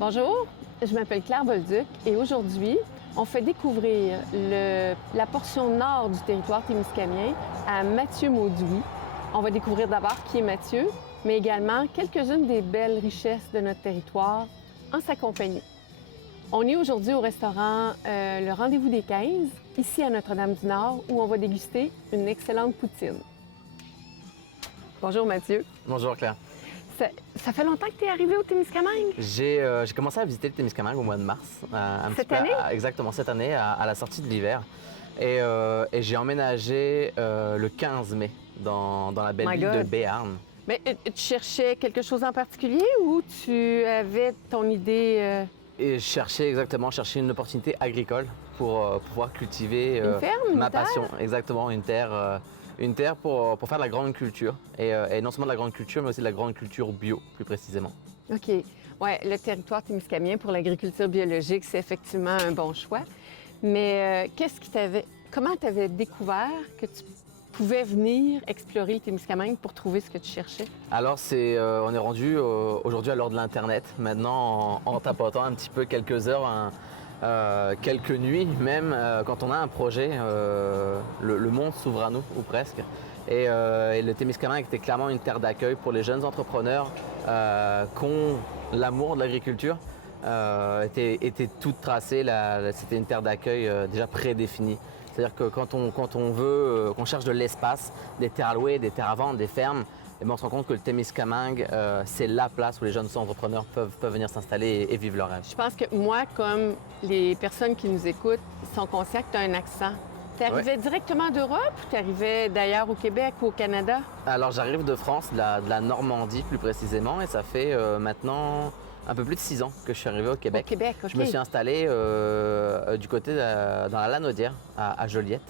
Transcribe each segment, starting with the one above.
Bonjour, je m'appelle Claire Bolduc et aujourd'hui, on fait découvrir la portion nord du territoire témiscamien à Mathieu Maudoui. On va découvrir d'abord qui est Mathieu, mais également quelques-unes des belles richesses de notre territoire en sa compagnie. On est aujourd'hui au restaurant Le Rendez-vous des 15, ici à Notre-Dame-du-Nord, où on va déguster une excellente poutine. Bonjour Mathieu. Bonjour Claire. Ça fait longtemps que tu es arrivé au Témiscamingue? J'ai commencé à visiter le Témiscamingue au mois de mars. Cette année? Exactement, cette année, à la sortie de l'hiver. Et j'ai emménagé le 15 mai dans la belle ville de Béarn. Mais tu cherchais quelque chose en particulier ou tu avais ton idée? Et je cherchais une opportunité agricole pour pouvoir cultiver Une ferme, ma une terre? passion. Exactement, une terre pour faire de la grande culture. Et non seulement de la grande culture, mais aussi de la grande culture bio, plus précisément. OK. Oui, le territoire témiscamien pour l'agriculture biologique, c'est effectivement un bon choix. Mais comment tu avais découvert que tu pouvais venir explorer le Témiscamingue pour trouver ce que tu cherchais? Alors, on est rendu aujourd'hui à l'heure de l'Internet. Maintenant, en tapotant un petit peu quelques heures, quelques nuits même, quand on a un projet, le monde s'ouvre à nous, ou presque. Et le Témiscamingue était clairement une terre d'accueil pour les jeunes entrepreneurs qui ont l'amour de l'agriculture. Était toute tracée, c'était une terre d'accueil déjà prédéfinie. C'est-à-dire que quand on veut, qu'on cherche de l'espace, des terres à louer, des terres à vendre, des fermes, et on se rend compte que le Témiscamingue, c'est la place où les jeunes entrepreneurs peuvent venir s'installer et vivre leur rêve. Je pense que moi, comme les personnes qui nous écoutent, sont conscients que tu as un accent. Tu arrivais directement d'Europe ou tu arrivais d'ailleurs au Québec ou au Canada? Alors, j'arrive de France, de la Normandie plus précisément, et ça fait maintenant un peu plus de 6 ans que je suis arrivé au Québec. Au Québec, OK. Je me suis installé du côté dans la Lanaudière, à Joliette.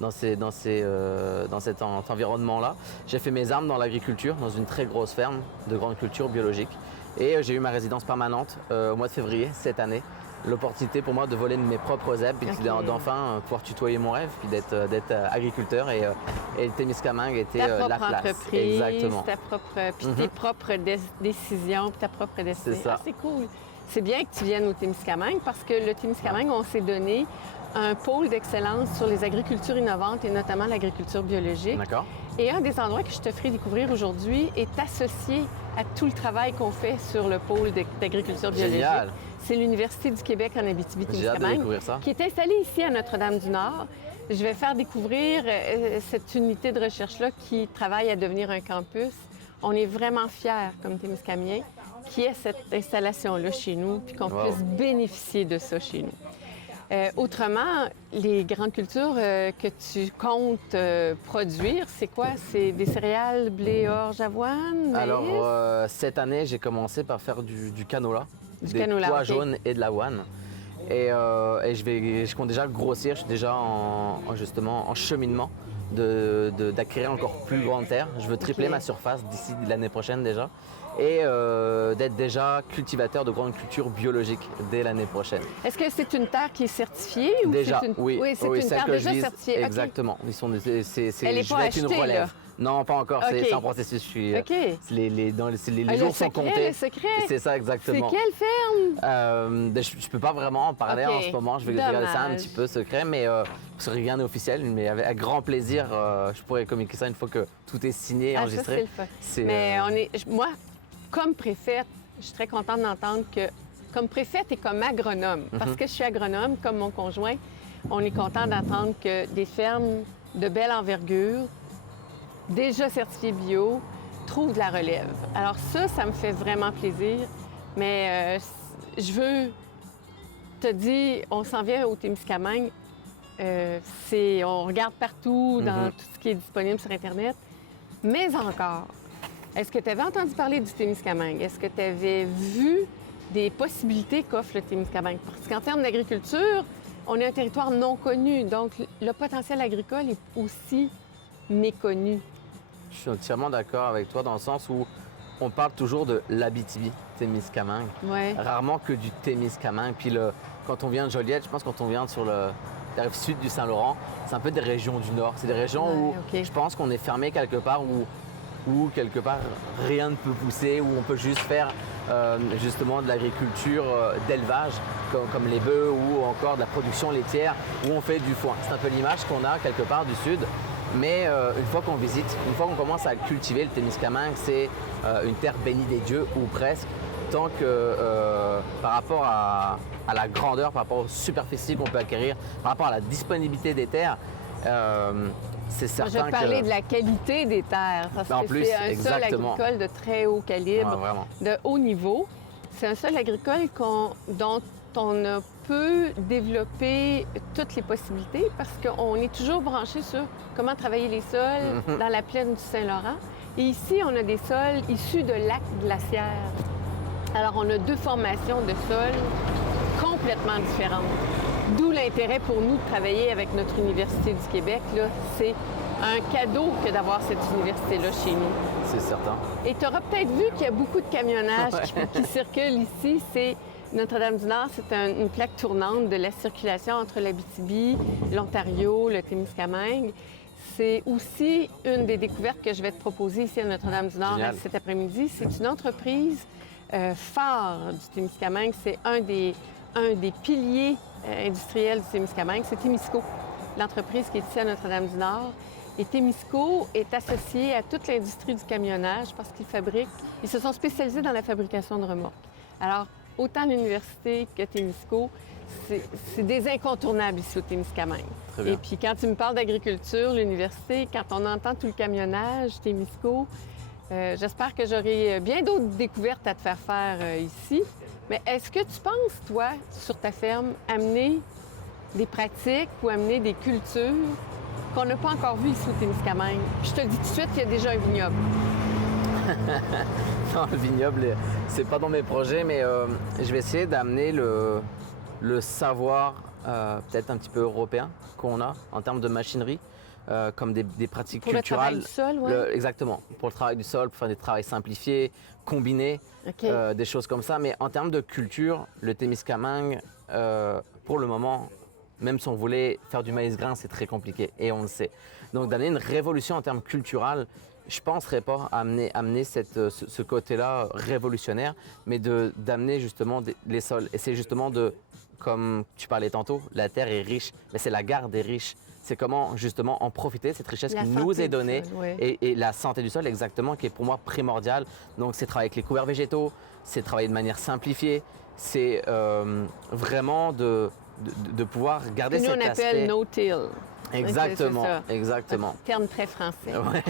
Dans cet environnement-là. J'ai fait mes armes dans l'agriculture, dans une très grosse ferme de grande culture biologique. Et j'ai eu ma résidence permanente au mois de février cette année. L'opportunité pour moi de voler de mes propres ailes, puis d'enfin pouvoir tutoyer mon rêve, puis d'être agriculteur. Et le Témiscamingue était la place. Entreprise, exactement. Tes propres décisions, puis ta propre destinée. C'est ça. C'est cool. C'est bien que tu viennes au Témiscamingue parce que le Témiscamingue, on s'est donné un pôle d'excellence sur les agricultures innovantes et notamment l'agriculture biologique. D'accord. Et un des endroits que je te ferai découvrir aujourd'hui est associé à tout le travail qu'on fait sur le pôle d'agriculture biologique. Génial. C'est l'Université du Québec en Abitibi-Témiscamingue qui est installée ici à Notre-Dame-du-Nord. Je vais faire découvrir cette unité de recherche-là qui travaille à devenir un campus. On est vraiment fiers, comme Témiscamiens, qu'il y ait cette installation-là chez nous puis qu'on puisse bénéficier de ça chez nous. Autrement, les grandes cultures que tu comptes produire, c'est quoi? C'est des céréales, blé, orge, avoine, maïs? Alors, cette année, j'ai commencé par faire du canola, des pois jaunes et de l'avoine. Et je compte déjà grossir, je suis déjà en cheminement d'acquérir encore plus grande terre. Je veux tripler ma surface d'ici l'année prochaine déjà. Et d'être déjà cultivateur de grande culture biologique dès l'année prochaine. Est-ce que c'est une terre qui est certifiée? Déjà, oui, c'est une terre déjà certifiée. Exactement. Okay. Elle n'est pas achetée, une relève. là? Non, pas encore. Okay. C'est un processus. Les jours sont comptés. Le secret? C'est ça, exactement. C'est quelle ferme? Je ne peux pas vraiment en parler en ce moment. Je vais garder ça un petit peu secret, mais rien n'est officiel. Mais avec grand plaisir, je pourrais communiquer ça une fois que tout est signé et enregistré. Ça, c'est le fun. Moi, comme préfète, je suis très contente d'entendre que, comme préfète et comme agronome, parce que je suis agronome, comme mon conjoint, on est content d'entendre que des fermes de belle envergure, déjà certifiées bio, trouvent de la relève. Alors ça me fait vraiment plaisir, mais je veux te dire, on s'en vient au Témiscamingue, on regarde partout dans tout ce qui est disponible sur Internet, mais encore. Est-ce que tu avais entendu parler du Témiscamingue? Est-ce que tu avais vu des possibilités qu'offre le Témiscamingue? Parce qu'en termes d'agriculture, on est un territoire non connu, donc le potentiel agricole est aussi méconnu. Je suis entièrement d'accord avec toi dans le sens où on parle toujours de l'Abitibi-Témiscamingue, rarement que du Témiscamingue. Puis quand on vient de Joliette, je pense que quand on vient sur la rive sud du Saint-Laurent, c'est un peu des régions du Nord. C'est des régions où je pense qu'on est fermé quelque part, où où quelque part rien ne peut pousser, où on peut juste faire justement de l'agriculture d'élevage comme les bœufs ou encore de la production laitière où on fait du foin. C'est un peu l'image qu'on a quelque part du sud. Mais une fois qu'on visite, une fois qu'on commence à cultiver le Témiscamingue, c'est une terre bénie des dieux ou presque, tant que par rapport à la grandeur, par rapport aux superficies qu'on peut acquérir, par rapport à la disponibilité des terres, c'est certain que... Je vais parler de la qualité des terres, parce que c'est un sol agricole de très haut calibre, de haut niveau. C'est un sol agricole dont on peut développer toutes les possibilités parce qu'on est toujours branché sur comment travailler les sols dans la plaine du Saint-Laurent. Et ici, on a des sols issus de lacs glaciaires. Alors, on a 2 formations de sols complètement différentes. D'où l'intérêt pour nous de travailler avec notre Université du Québec. C'est un cadeau que d'avoir cette université-là chez nous. C'est certain. Et tu auras peut-être vu qu'il y a beaucoup de camionnage qui circulent ici. C'est Notre-Dame-du-Nord, c'est une plaque tournante de la circulation entre l'Abitibi, l'Ontario, le Témiscamingue. C'est aussi une des découvertes que je vais te proposer ici à Notre-Dame-du-Nord cet après-midi. C'est une entreprise phare du Témiscamingue. C'est un des piliers industriels du Témiscamingue. C'est Témisco, l'entreprise qui est ici à Notre-Dame-du-Nord. Et Témisco est associé à toute l'industrie du camionnage parce ils se sont spécialisés dans la fabrication de remorques. Alors, autant l'université que Témisco, c'est des incontournables ici au Témiscamingue. Et puis quand tu me parles d'agriculture, l'université, quand on entend tout le camionnage, Témisco, j'espère que j'aurai bien d'autres découvertes à te faire faire ici. Mais est-ce que tu penses, toi, sur ta ferme, amener des pratiques ou amener des cultures qu'on n'a pas encore vues ici au Témiscamingue? Je te le dis tout de suite, il y a déjà un vignoble. Non, le vignoble, c'est pas dans mes projets, mais je vais essayer d'amener le savoir peut-être un petit peu européen qu'on a en termes de machinerie, comme des pratiques pour culturelles. Le travail du sol, oui. Exactement, pour le travail du sol, pour faire des travaux simplifiés, combinés, des choses comme ça. Mais en termes de culture, le Témiscamingue, pour le moment, même si on voulait faire du maïs grain, c'est très compliqué et on le sait. Donc d'amener une révolution en termes culturels, je ne penserais pas amener ce côté-là révolutionnaire, mais d'amener justement les sols. Et c'est justement comme tu parlais tantôt, la terre est riche, mais c'est la garde des riches. C'est comment justement en profiter de cette richesse qui nous est donnée et la santé du sol exactement qui est pour moi primordiale. Donc c'est travailler avec les couverts végétaux, c'est travailler de manière simplifiée, c'est vraiment de pouvoir garder cet aspect. Nous on appelle no-till. Exactement, exactement. Un terme très français. Ouais.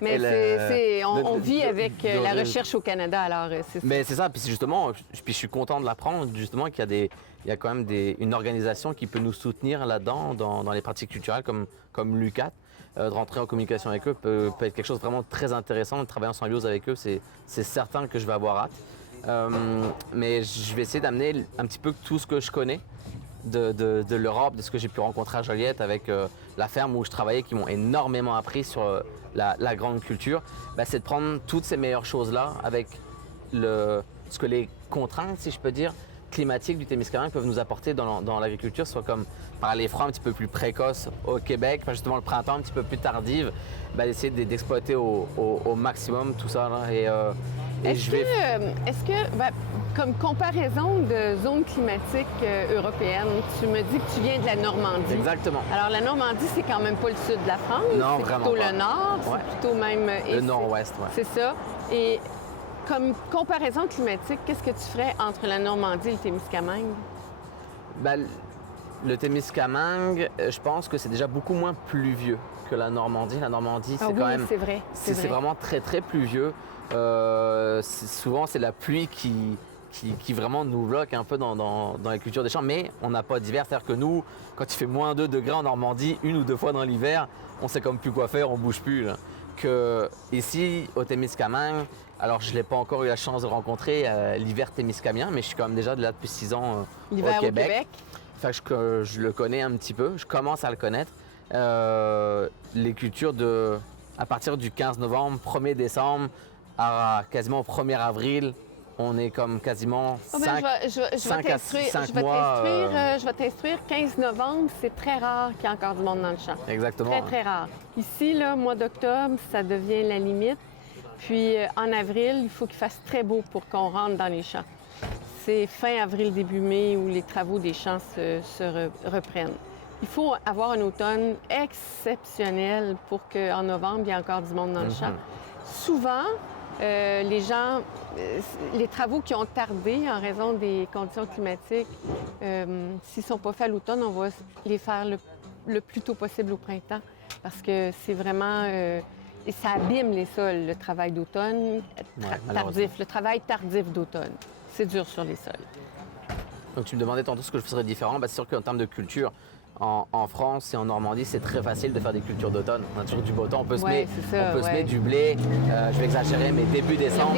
Mais on vit avec la recherche au Canada, alors c'est ça. Mais c'est ça, puis justement, je suis content de l'apprendre, justement qu'il y a quand même une organisation qui peut nous soutenir là-dedans, dans les pratiques culturelles comme l'UQAT. De rentrer en communication avec eux peut être quelque chose de vraiment très intéressant, de travailler en symbiose avec eux, c'est certain que je vais avoir hâte. Mais je vais essayer d'amener un petit peu tout ce que je connais de l'Europe, de ce que j'ai pu rencontrer à Joliette avec la ferme où je travaillais, qui m'ont énormément appris sur la grande culture. C'est de prendre toutes ces meilleures choses-là avec ce que les contraintes, si je peux dire, climatiques du Témiscamingue peuvent nous apporter dans l'agriculture, soit comme par les froids un petit peu plus précoces au Québec, justement le printemps un petit peu plus tardive, d'essayer d'exploiter au maximum tout ça. Là, Est-ce que, comme comparaison de zone climatique européenne, tu me dis que tu viens de la Normandie. Exactement. Alors, la Normandie, c'est quand même pas le sud de la France. Non, c'est vraiment plutôt pas. Le nord, c'est plutôt même... Le nord-ouest, oui. C'est ça. Et comme comparaison climatique, qu'est-ce que tu ferais entre la Normandie et le Témiscamingue? Le Témiscamingue, je pense que c'est déjà beaucoup moins pluvieux que la Normandie. La Normandie, c'est quand même... c'est vrai. C'est vraiment très, très pluvieux. Souvent, c'est la pluie qui vraiment nous bloque un peu dans la culture des champs, mais on n'a pas d'hiver. C'est-à-dire que nous, quand il fait moins 2 degrés en Normandie, 1 ou 2 fois dans l'hiver, on sait comme plus quoi faire, on bouge plus. Là. Que ici, au Témiscamingue, alors je ne l'ai pas encore eu la chance de rencontrer l'hiver témiscamien, mais je suis quand même déjà de là depuis 6 ans au Québec. Fait que je le connais un petit peu, je commence à le connaître. Les cultures à partir du 15 novembre, 1er décembre, à quasiment au 1er avril, on est comme quasiment Oh, ben, 5, je vais 5 à t'instruire. 5 mois. Je vais t'instruire. 15 novembre, c'est très rare qu'il y ait encore du monde dans le champ. Exactement. Très, très rare. Ici, là, mois d'octobre, ça devient la limite. Puis en avril, il faut qu'il fasse très beau pour qu'on rentre dans les champs. C'est fin avril, début mai où les travaux des champs reprennent. Il faut avoir un automne exceptionnel pour qu'en novembre, il y ait encore du monde dans le champ. Souvent, les gens, les travaux qui ont tardé en raison des conditions climatiques, s'ils ne sont pas faits à l'automne, on va les faire le plus tôt possible au printemps parce que c'est vraiment... et ça abîme les sols, le travail d'automne tardif, le travail tardif d'automne. C'est dur sur les sols. Donc tu me demandais tantôt ce que je ferais différent. C'est sûr qu'en termes de culture, en France et en Normandie, c'est très facile de faire des cultures d'automne. On a toujours du beau temps. On peut semer du blé, je vais exagérer, mais début décembre.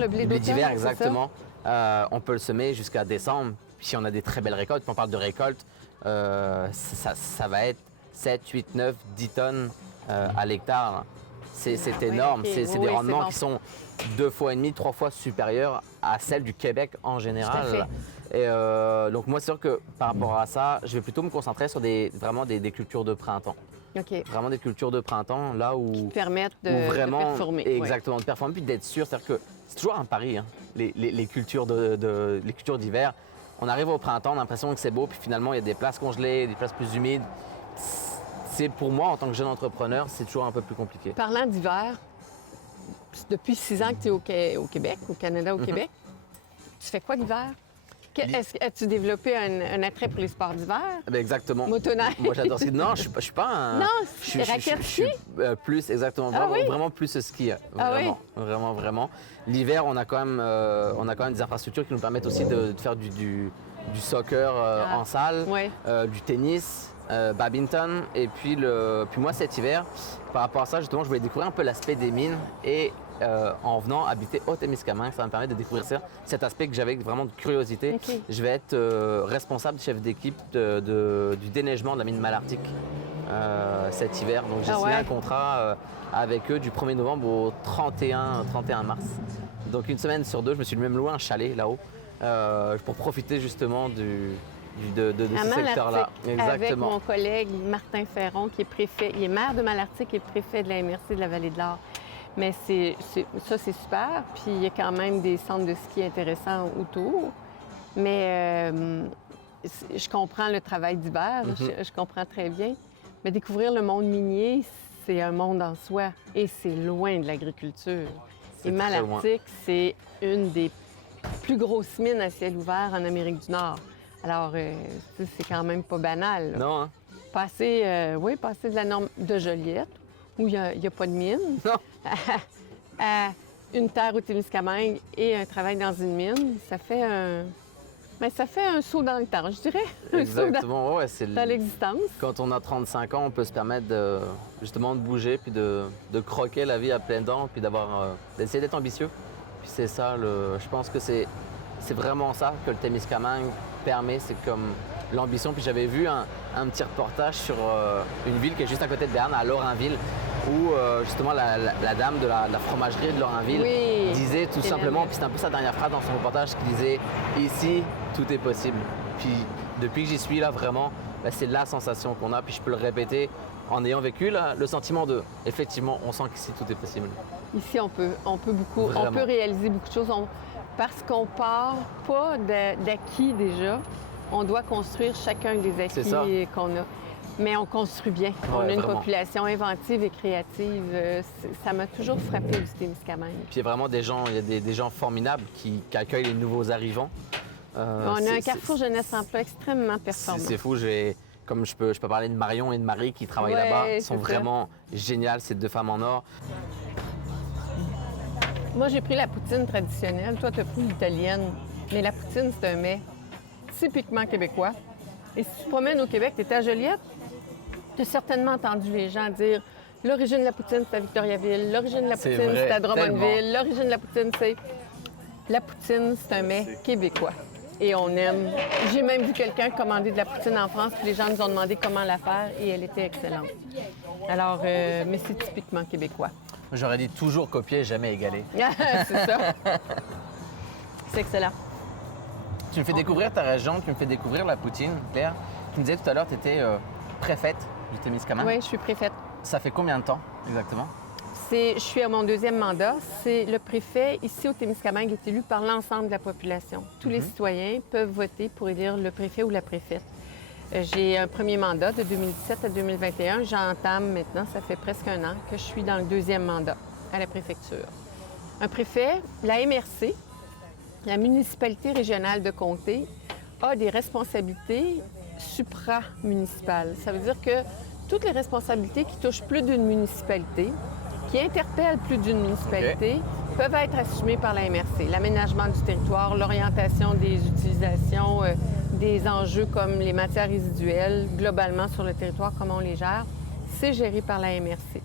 Le blé d'hiver, exactement. On peut le semer jusqu'à décembre. Puis si on a des très belles récoltes, puis on parle de récoltes, ça va être 7, 8, 9, 10 tonnes à l'hectare. Là. C'est énorme. Okay. C'est des rendements qui sont 2,5 fois, 3 fois supérieurs à celles du Québec en général. Et donc moi, c'est sûr que par rapport à ça, je vais plutôt me concentrer sur vraiment des cultures de printemps. Okay. Vraiment des cultures de printemps, là où... Qui te permettent de performer. Exactement, de performer, puis d'être sûr. C'est-à-dire que c'est toujours un pari, hein, les cultures les cultures d'hiver. On arrive au printemps, on a l'impression que c'est beau, puis finalement, il y a des places congelées, des places plus humides. C'est pour moi, en tant que jeune entrepreneur, c'est toujours un peu plus compliqué. Parlant d'hiver, depuis 6 ans que tu es au Québec, au Canada, au Québec, tu fais quoi l'hiver? As-tu développé un attrait pour les sports d'hiver? Ben exactement. Motoneige? Moi, j'adore ski. Non, je suis pas un... Non, raquette ski? Plus, exactement. Vraiment plus ski. Vraiment, vraiment. L'hiver, on a quand même des infrastructures qui nous permettent aussi de faire du soccer en salle, du tennis, badminton. Et puis moi, cet hiver, par rapport à ça, justement, je voulais découvrir un peu l'aspect des mines et en venant habiter au Témiscamingue, ça va me permettre de découvrir cet aspect que j'avais vraiment de curiosité. Okay. Je vais être responsable, chef d'équipe du déneigement de la mine Malartic cet hiver. Donc j'ai signé un contrat avec eux du 1er novembre au 31 mars. Donc une semaine sur 2, je me suis même loué un chalet là-haut pour profiter justement de ce secteur-là. Avec mon collègue Martin Ferron, qui est préfet, il est maire de Malartic et préfet de la MRC de la Vallée de l'Or. Mais ça, c'est super. Puis il y a quand même des centres de ski intéressants autour. Mais je comprends le travail d'hiver, je comprends très bien. Mais découvrir le monde minier, c'est un monde en soi. Et c'est loin de l'agriculture. Et Malartic, c'est une des plus grosses mines à ciel ouvert en Amérique du Nord. Alors, c'est quand même pas banal. Là. Non, hein? Passer de la norme de Joliette, où il n'y a pas de mine, à une terre au Témiscamingue et un travail dans une mine, ça fait un saut dans le temps, je dirais. Exactement, c'est dans l'existence. Quand on a 35 ans, on peut se permettre justement de bouger, puis de croquer la vie à pleines dents, puis d'essayer d'être ambitieux. Puis c'est ça, je pense que c'est vraiment ça que le Témiscamingue permet, c'est comme l'ambition. Puis j'avais vu un petit reportage sur une ville qui est juste à côté de Berne, à Lorrainville, où justement la dame de la fromagerie de Lorrainville disait tout simplement, puis c'est un peu sa dernière phrase dans son reportage, qui disait « Ici, tout est possible ». Puis depuis que j'y suis là, vraiment, c'est la sensation qu'on a. Puis je peux le répéter en ayant vécu le sentiment de, effectivement, on sent qu'ici, tout est possible. Ici, on peut beaucoup, vraiment. On peut réaliser beaucoup de choses. Parce qu'on part pas d'acquis déjà, on doit construire chacun des acquis qu'on a. Mais on construit bien. On a une population inventive et créative. Ça m'a toujours frappé du Témiscamingue. Puis il y a vraiment des gens formidables qui accueillent les nouveaux arrivants. On a un carrefour jeunesse-emploi extrêmement performant. C'est fou. Comme je peux parler de Marion et de Marie qui travaillent là-bas. Elles sont vraiment géniales, ces deux femmes en or. Moi, j'ai pris la poutine traditionnelle. Toi, tu as pris l'italienne. Mais la poutine, c'est un mets typiquement québécois. Et si tu te promènes au Québec, tu étais à Joliette, tu as certainement entendu les gens dire l'origine de la poutine, c'est à Victoriaville, l'origine de la poutine, c'est à Drummondville, l'origine de la poutine, c'est... La poutine, c'est un mets québécois. Et on aime. J'ai même vu quelqu'un commander de la poutine en France, puis les gens nous ont demandé comment la faire, et elle était excellente. Alors, mais c'est typiquement québécois. J'aurais dit toujours copier, jamais égaler. C'est ça. C'est excellent. Tu me fais découvrir ta région, tu me fais découvrir la poutine, Claire. Tu me disais tout à l'heure que tu étais préfète du Témiscamingue. Oui, je suis préfète. Ça fait combien de temps exactement? Je suis à mon 2e mandat. C'est le préfet ici au Témiscamingue est élu par l'ensemble de la population. Tous les citoyens peuvent voter pour élire le préfet ou la préfète. J'ai un premier mandat de 2017 à 2021. J'entame maintenant, ça fait presque un an que je suis dans le 2e mandat à la préfecture. Un préfet, la MRC, la municipalité régionale de comté, a des responsabilités supramunicipales. Ça veut dire que toutes les responsabilités qui touchent plus d'une municipalité, qui interpellent plus d'une municipalité, peuvent être assumées par la MRC. L'aménagement du territoire, l'orientation des utilisations, des enjeux comme les matières résiduelles, globalement sur le territoire, comment on les gère, c'est géré par la MRC.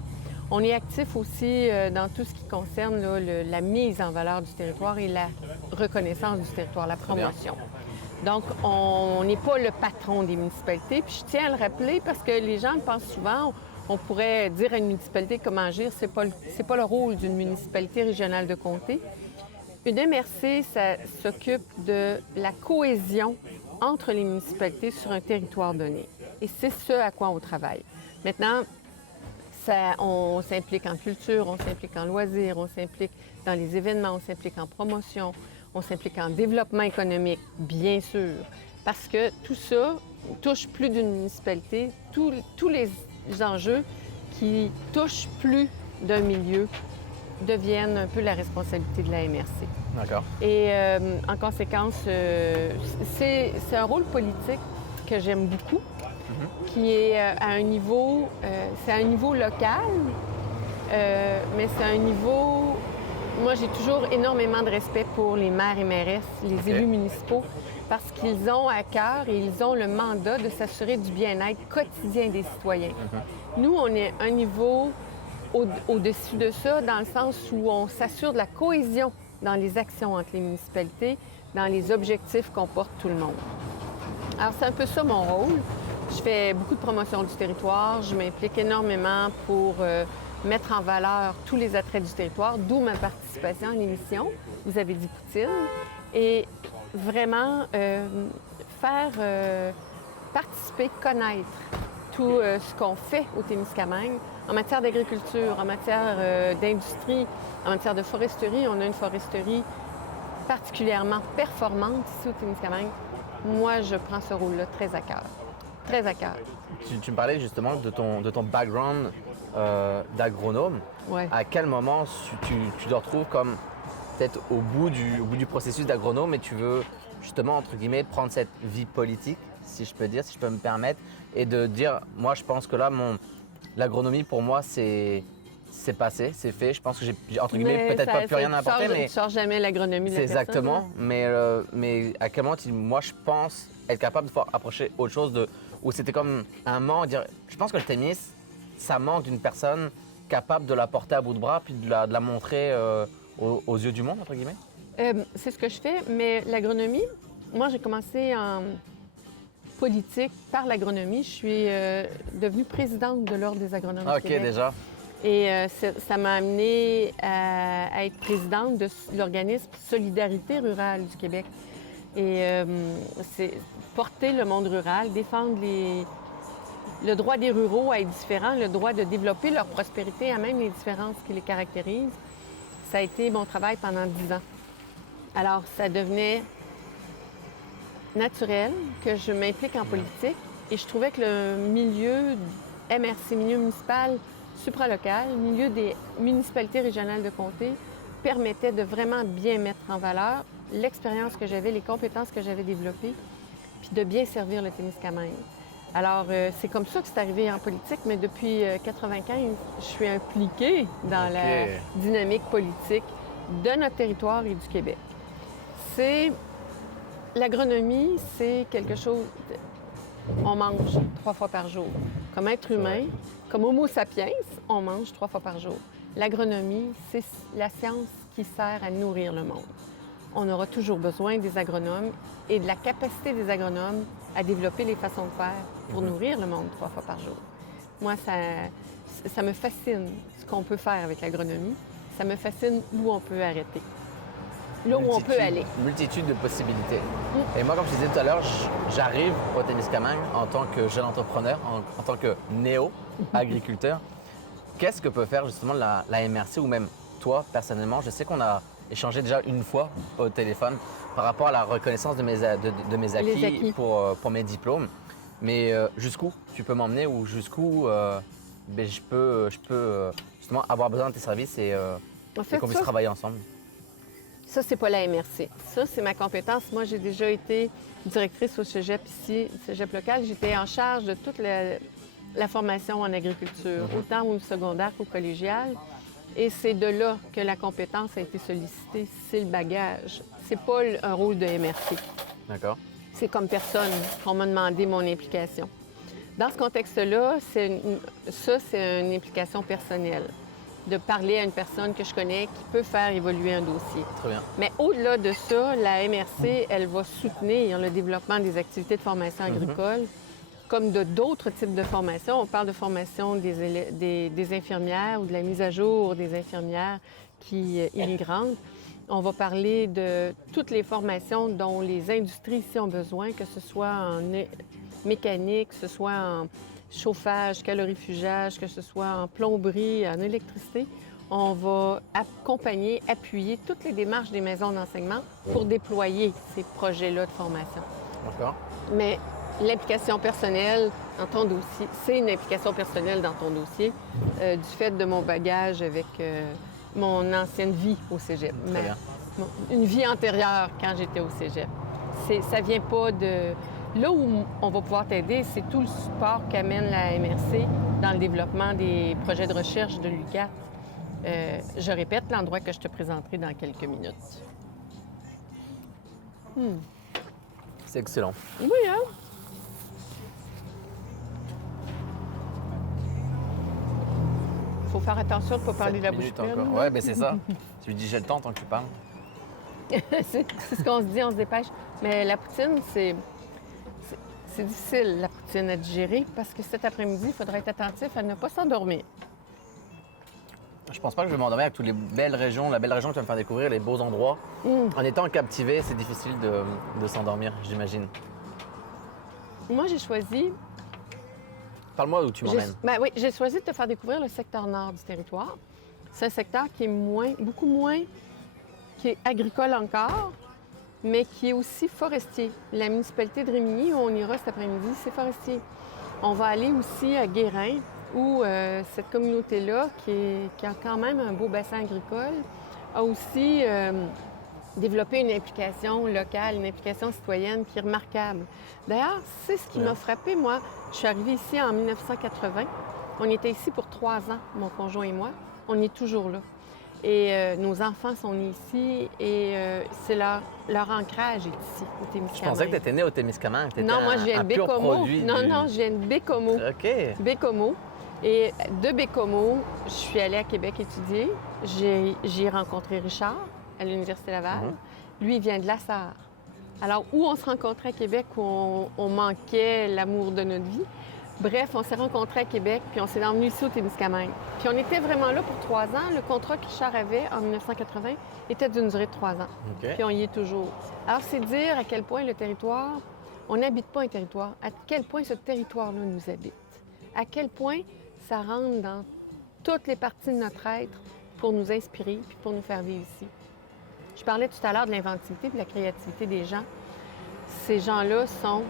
On est actif aussi dans tout ce qui concerne là, la mise en valeur du territoire et la reconnaissance du territoire, la promotion. Donc, on n'est pas le patron des municipalités. Puis je tiens à le rappeler parce que les gens pensent souvent, on pourrait dire à une municipalité comment agir. C'est pas le rôle d'une municipalité régionale de comté. Une MRC, ça s'occupe de la cohésion entre les municipalités sur un territoire donné. Et c'est ce à quoi on travaille. Maintenant, on s'implique en culture, on s'implique en loisirs, on s'implique dans les événements, on s'implique en promotion, on s'implique en développement économique, bien sûr, parce que tout ça touche plus d'une municipalité. Tous les enjeux qui touchent plus d'un milieu deviennent un peu la responsabilité de la MRC. D'accord. Et en conséquence, c'est un rôle politique que j'aime beaucoup, qui est à un niveau, c'est à un niveau local, mais c'est à un niveau... Moi, j'ai toujours énormément de respect pour les maires et mairesses, les élus municipaux, parce qu'ils ont à cœur et ils ont le mandat de s'assurer du bien-être quotidien des citoyens. Nous, on est un niveau au-dessus de ça, dans le sens où on s'assure de la cohésion dans les actions entre les municipalités, dans les objectifs qu'on porte tout le monde. Alors, c'est un peu ça mon rôle. Je fais beaucoup de promotion du territoire, je m'implique énormément pour mettre en valeur tous les attraits du territoire, d'où ma participation à l'émission Vous avez dit Poutine, et vraiment faire participer, connaître tout ce qu'on fait au Témiscamingue en matière d'agriculture, en matière d'industrie, en matière de foresterie. On a une foresterie particulièrement performante ici au Témiscamingue. Moi, je prends ce rôle-là très à cœur. Très à cœur. Tu me parlais justement de ton background d'agronome. Ouais. À quel moment tu te retrouves comme peut-être au bout du processus d'agronome et tu veux justement, entre guillemets, prendre cette vie politique, si je peux dire, si je peux me permettre, et de dire, moi je pense que là, l'agronomie pour moi c'est passé, c'est fait. Je pense que j'ai entre guillemets peut-être pas plus rien à apporter, mais... Tu sors jamais l'agronomie de la personne. Exactement, mais à quel moment moi je pense être capable de pouvoir approcher autre chose où c'était comme un manque, dire, je pense que le Témis, ça manque d'une personne capable de la porter à bout de bras puis de la montrer aux yeux du monde, entre guillemets? C'est ce que je fais, mais l'agronomie, moi j'ai commencé en politique par l'agronomie. Je suis devenue présidente de l'Ordre des agronomes du Québec. OK, déjà. Et ça m'a amenée à être présidente de l'organisme Solidarité rurale du Québec. Et c'est porter le monde rural, défendre le droit des ruraux à être différents, le droit de développer leur prospérité à même les différences qui les caractérisent. Ça a été mon travail pendant 10 ans. Alors, ça devenait naturel que je m'implique en politique et je trouvais que le milieu MRC, milieu municipal supralocal, milieu des municipalités régionales de comté, permettait de vraiment bien mettre en valeur l'expérience que j'avais, les compétences que j'avais développées, puis de bien servir le Témiscamingue. Alors, c'est comme ça que c'est arrivé en politique, mais depuis 1995, je suis impliquée dans la dynamique politique de notre territoire et du Québec. L'agronomie, c'est quelque chose... On mange 3 fois par jour. Comme être humain, comme Homo sapiens, on mange 3 fois par jour. L'agronomie, c'est la science qui sert à nourrir le monde. On aura toujours besoin des agronomes et de la capacité des agronomes à développer les façons de faire pour nourrir le monde 3 fois par jour. Moi, ça me fascine ce qu'on peut faire avec l'agronomie. Ça me fascine où on peut arrêter. là où on peut aller. Multitude de possibilités. Et moi, comme je disais tout à l'heure, j'arrive au Témiscamingue en tant que jeune entrepreneur, en tant que néo-agriculteur. Qu'est-ce que peut faire justement la MRC ou même toi, personnellement? Je sais qu'on a échangé déjà une fois au téléphone par rapport à la reconnaissance de mes acquis pour mes diplômes. Mais jusqu'où tu peux m'emmener ou jusqu'où je peux justement avoir besoin de tes services et qu'on puisse travailler ensemble? Ça, c'est pas la MRC. Ça, c'est ma compétence. Moi, j'ai déjà été directrice au cégep ici, cégep local. J'étais en charge de toute la formation en agriculture, autant au secondaire qu'au collégial. Et c'est de là que la compétence a été sollicitée. C'est le bagage. C'est pas un rôle de MRC. D'accord. C'est comme personne qu'on m'a demandé mon implication. Dans ce contexte-là, c'est une implication personnelle. De parler à une personne que je connais qui peut faire évoluer un dossier. Très bien. Mais au-delà de ça, la MRC, elle va soutenir le développement des activités de formation agricole, comme de d'autres types de formations. On parle de formation des infirmières ou de la mise à jour des infirmières immigrantes. On va parler de toutes les formations dont les industries ici ont besoin, que ce soit en mécanique, que ce soit en chauffage, calorifugage, que ce soit en plomberie, en électricité. On va accompagner, appuyer toutes les démarches des maisons d'enseignement pour déployer ces projets-là de formation. D'accord. Mais l'implication personnelle dans ton dossier, c'est une implication personnelle dans ton dossier du fait de mon bagage avec mon ancienne vie au cégep. Très bien. Une vie antérieure quand j'étais au cégep. Ça vient pas de... Là où on va pouvoir t'aider, c'est tout le support qu'amène la MRC dans le développement des projets de recherche de l'UQAT. Je répète l'endroit que je te présenterai dans quelques minutes. C'est excellent. Oui, hein? Il faut faire attention de ne pas parler de la bouche pleine. Oui, mais c'est ça. Tu lui dis j'ai le temps tant que tu parles. C'est ce qu'on se dit, on se dépêche. Mais la poutine, c'est difficile, la poutine, à digérer parce que cet après-midi, il faudrait être attentif à ne pas s'endormir. Je pense pas que je vais m'endormir avec toutes les belles régions, la belle région que tu vas me faire découvrir, les beaux endroits. En étant captivé, c'est difficile de s'endormir, j'imagine. Moi, j'ai choisi... Parle-moi où tu m'emmènes. Oui, j'ai choisi de te faire découvrir le secteur nord du territoire. C'est un secteur qui est beaucoup moins, qui est agricole encore, mais qui est aussi forestier. La municipalité de Rimini, où on ira cet après-midi, c'est forestier. On va aller aussi à Guérin, où cette communauté-là, qui a quand même un beau bassin agricole, a aussi développé une implication locale, une implication citoyenne qui est remarquable. D'ailleurs, c'est ce qui m'a frappée, moi. Je suis arrivée ici en 1980. On était ici pour 3 ans, mon conjoint et moi. On est toujours là. Et nos enfants sont nés ici et c'est leur ancrage est ici, au Témiscamingue. Je pensais que tu étais née au Témiscamingue. Non, moi, je viens de Bécomo. Non, je viens de Bécomo. OK. Bécomo. Et de Bécomo, je suis allée à Québec étudier. J'ai rencontré Richard à l'Université Laval. Lui, il vient de La Sarre. Alors, où on se rencontrait à Québec, où on manquait l'amour de notre vie. Bref, on s'est rencontrés à Québec, puis on s'est emmenés ici au Témiscamingue. Puis on était vraiment là pour 3 ans. Le contrat que Richard avait en 1980 était d'une durée de 3 ans. OK. Puis on y est toujours. Alors, c'est dire à quel point le territoire, on n'habite pas un territoire, à quel point ce territoire-là nous habite. À quel point ça rentre dans toutes les parties de notre être pour nous inspirer puis pour nous faire vivre ici. Je parlais tout à l'heure de l'inventivité et de la créativité des gens. Ces gens-là sont...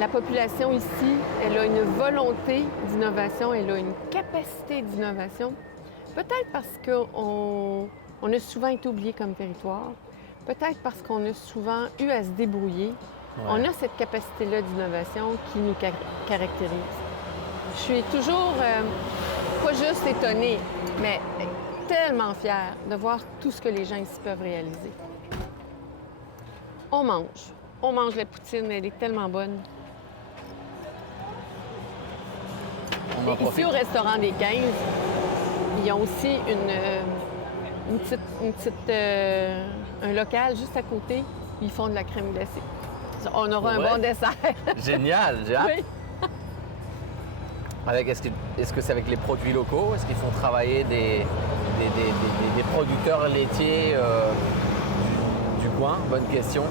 La population ici, elle a une volonté d'innovation, elle a une capacité d'innovation. Peut-être parce qu'on a souvent été oublié comme territoire, peut-être parce qu'on a souvent eu à se débrouiller. Ouais. On a cette capacité-là d'innovation qui nous caractérise. Je suis toujours pas juste étonnée, mais tellement fière de voir tout ce que les gens ici peuvent réaliser. On mange la poutine, elle est tellement bonne. Ici, au restaurant des 15, ils ont aussi un local juste à côté. Ils font de la crème glacée. On aura un bon dessert. Génial, j'ai hâte. Oui. Est-ce que c'est avec les produits locaux? Est-ce qu'ils font travailler des producteurs laitiers du coin? Bonne question.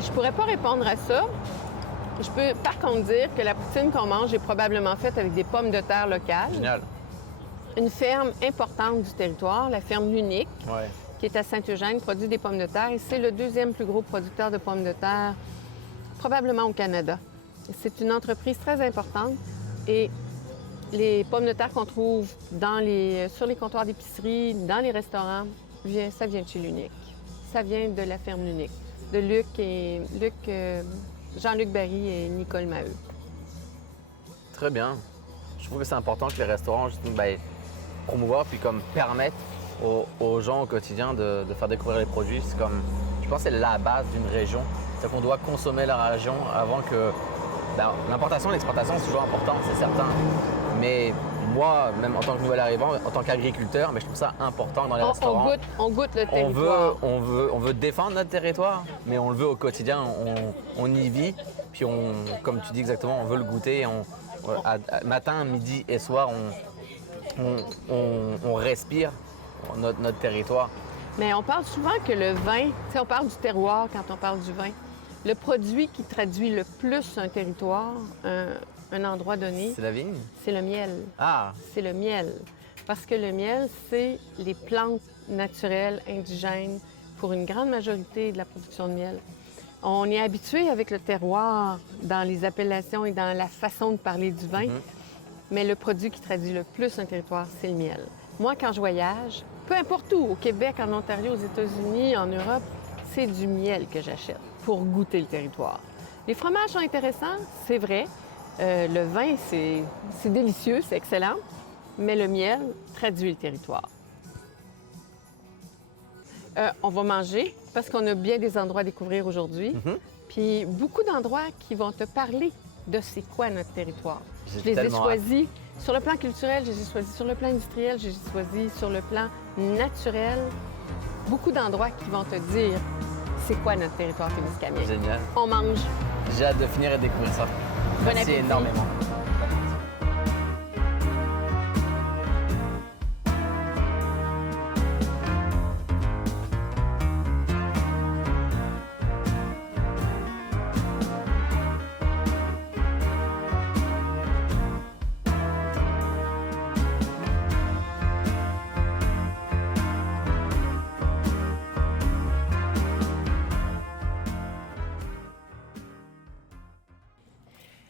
Je pourrais pas répondre à ça. Je peux par contre dire que la poutine qu'on mange est probablement faite avec des pommes de terre locales. Génial. Une ferme importante du territoire, la ferme L'Unique, Ouais. qui est à Saint-Eugène, produit des pommes de terre et c'est le deuxième plus gros producteur de pommes de terre, probablement au Canada. C'est une entreprise très importante et les pommes de terre qu'on trouve sur les comptoirs d'épicerie, dans les restaurants, ça vient de chez L'Unique. Ça vient de la ferme L'Unique, de Jean-Luc Barry et Nicole Maheu. Très bien. Je trouve que c'est important que les restaurants promouvoient puis comme permettent aux gens au quotidien de faire découvrir les produits. C'est comme, je pense que c'est la base d'une région. C'est qu'on doit consommer la région avant que... l'importation et l'exportation, c'est toujours important, c'est certain. Mais moi, même en tant que nouvel arrivant, en tant qu'agriculteur, je trouve ça important dans les restaurants. On goûte le territoire. On veut défendre notre territoire, mais on le veut au quotidien, on y vit. Puis comme tu dis exactement, on veut le goûter. Matin, midi et soir, on respire notre territoire. Mais on parle souvent que le vin, on parle du terroir quand on parle du vin. Le produit qui traduit le plus un territoire, un endroit donné, c'est la vigne? C'est le miel. Ah! C'est le miel. Parce que le miel, c'est les plantes naturelles indigènes pour une grande majorité de la production de miel. On est habitué avec le terroir dans les appellations et dans la façon de parler du vin, mais le produit qui traduit le plus un territoire, c'est le miel. Moi, quand je voyage, peu importe où, au Québec, en Ontario, aux États-Unis, en Europe, c'est du miel que j'achète pour goûter le territoire. Les fromages sont intéressants, c'est vrai. Le vin, c'est délicieux, c'est excellent, mais le miel traduit le territoire. On va manger parce qu'on a bien des endroits à découvrir aujourd'hui. Puis beaucoup d'endroits qui vont te parler de c'est quoi notre territoire. Je les ai choisis sur le plan culturel, je les ai choisis sur le plan industriel, je les ai choisis sur le plan naturel. Beaucoup d'endroits qui vont te dire c'est quoi notre territoire témiscamien. Génial. On mange. J'ai hâte de finir et de découvrir ça. Merci énormément.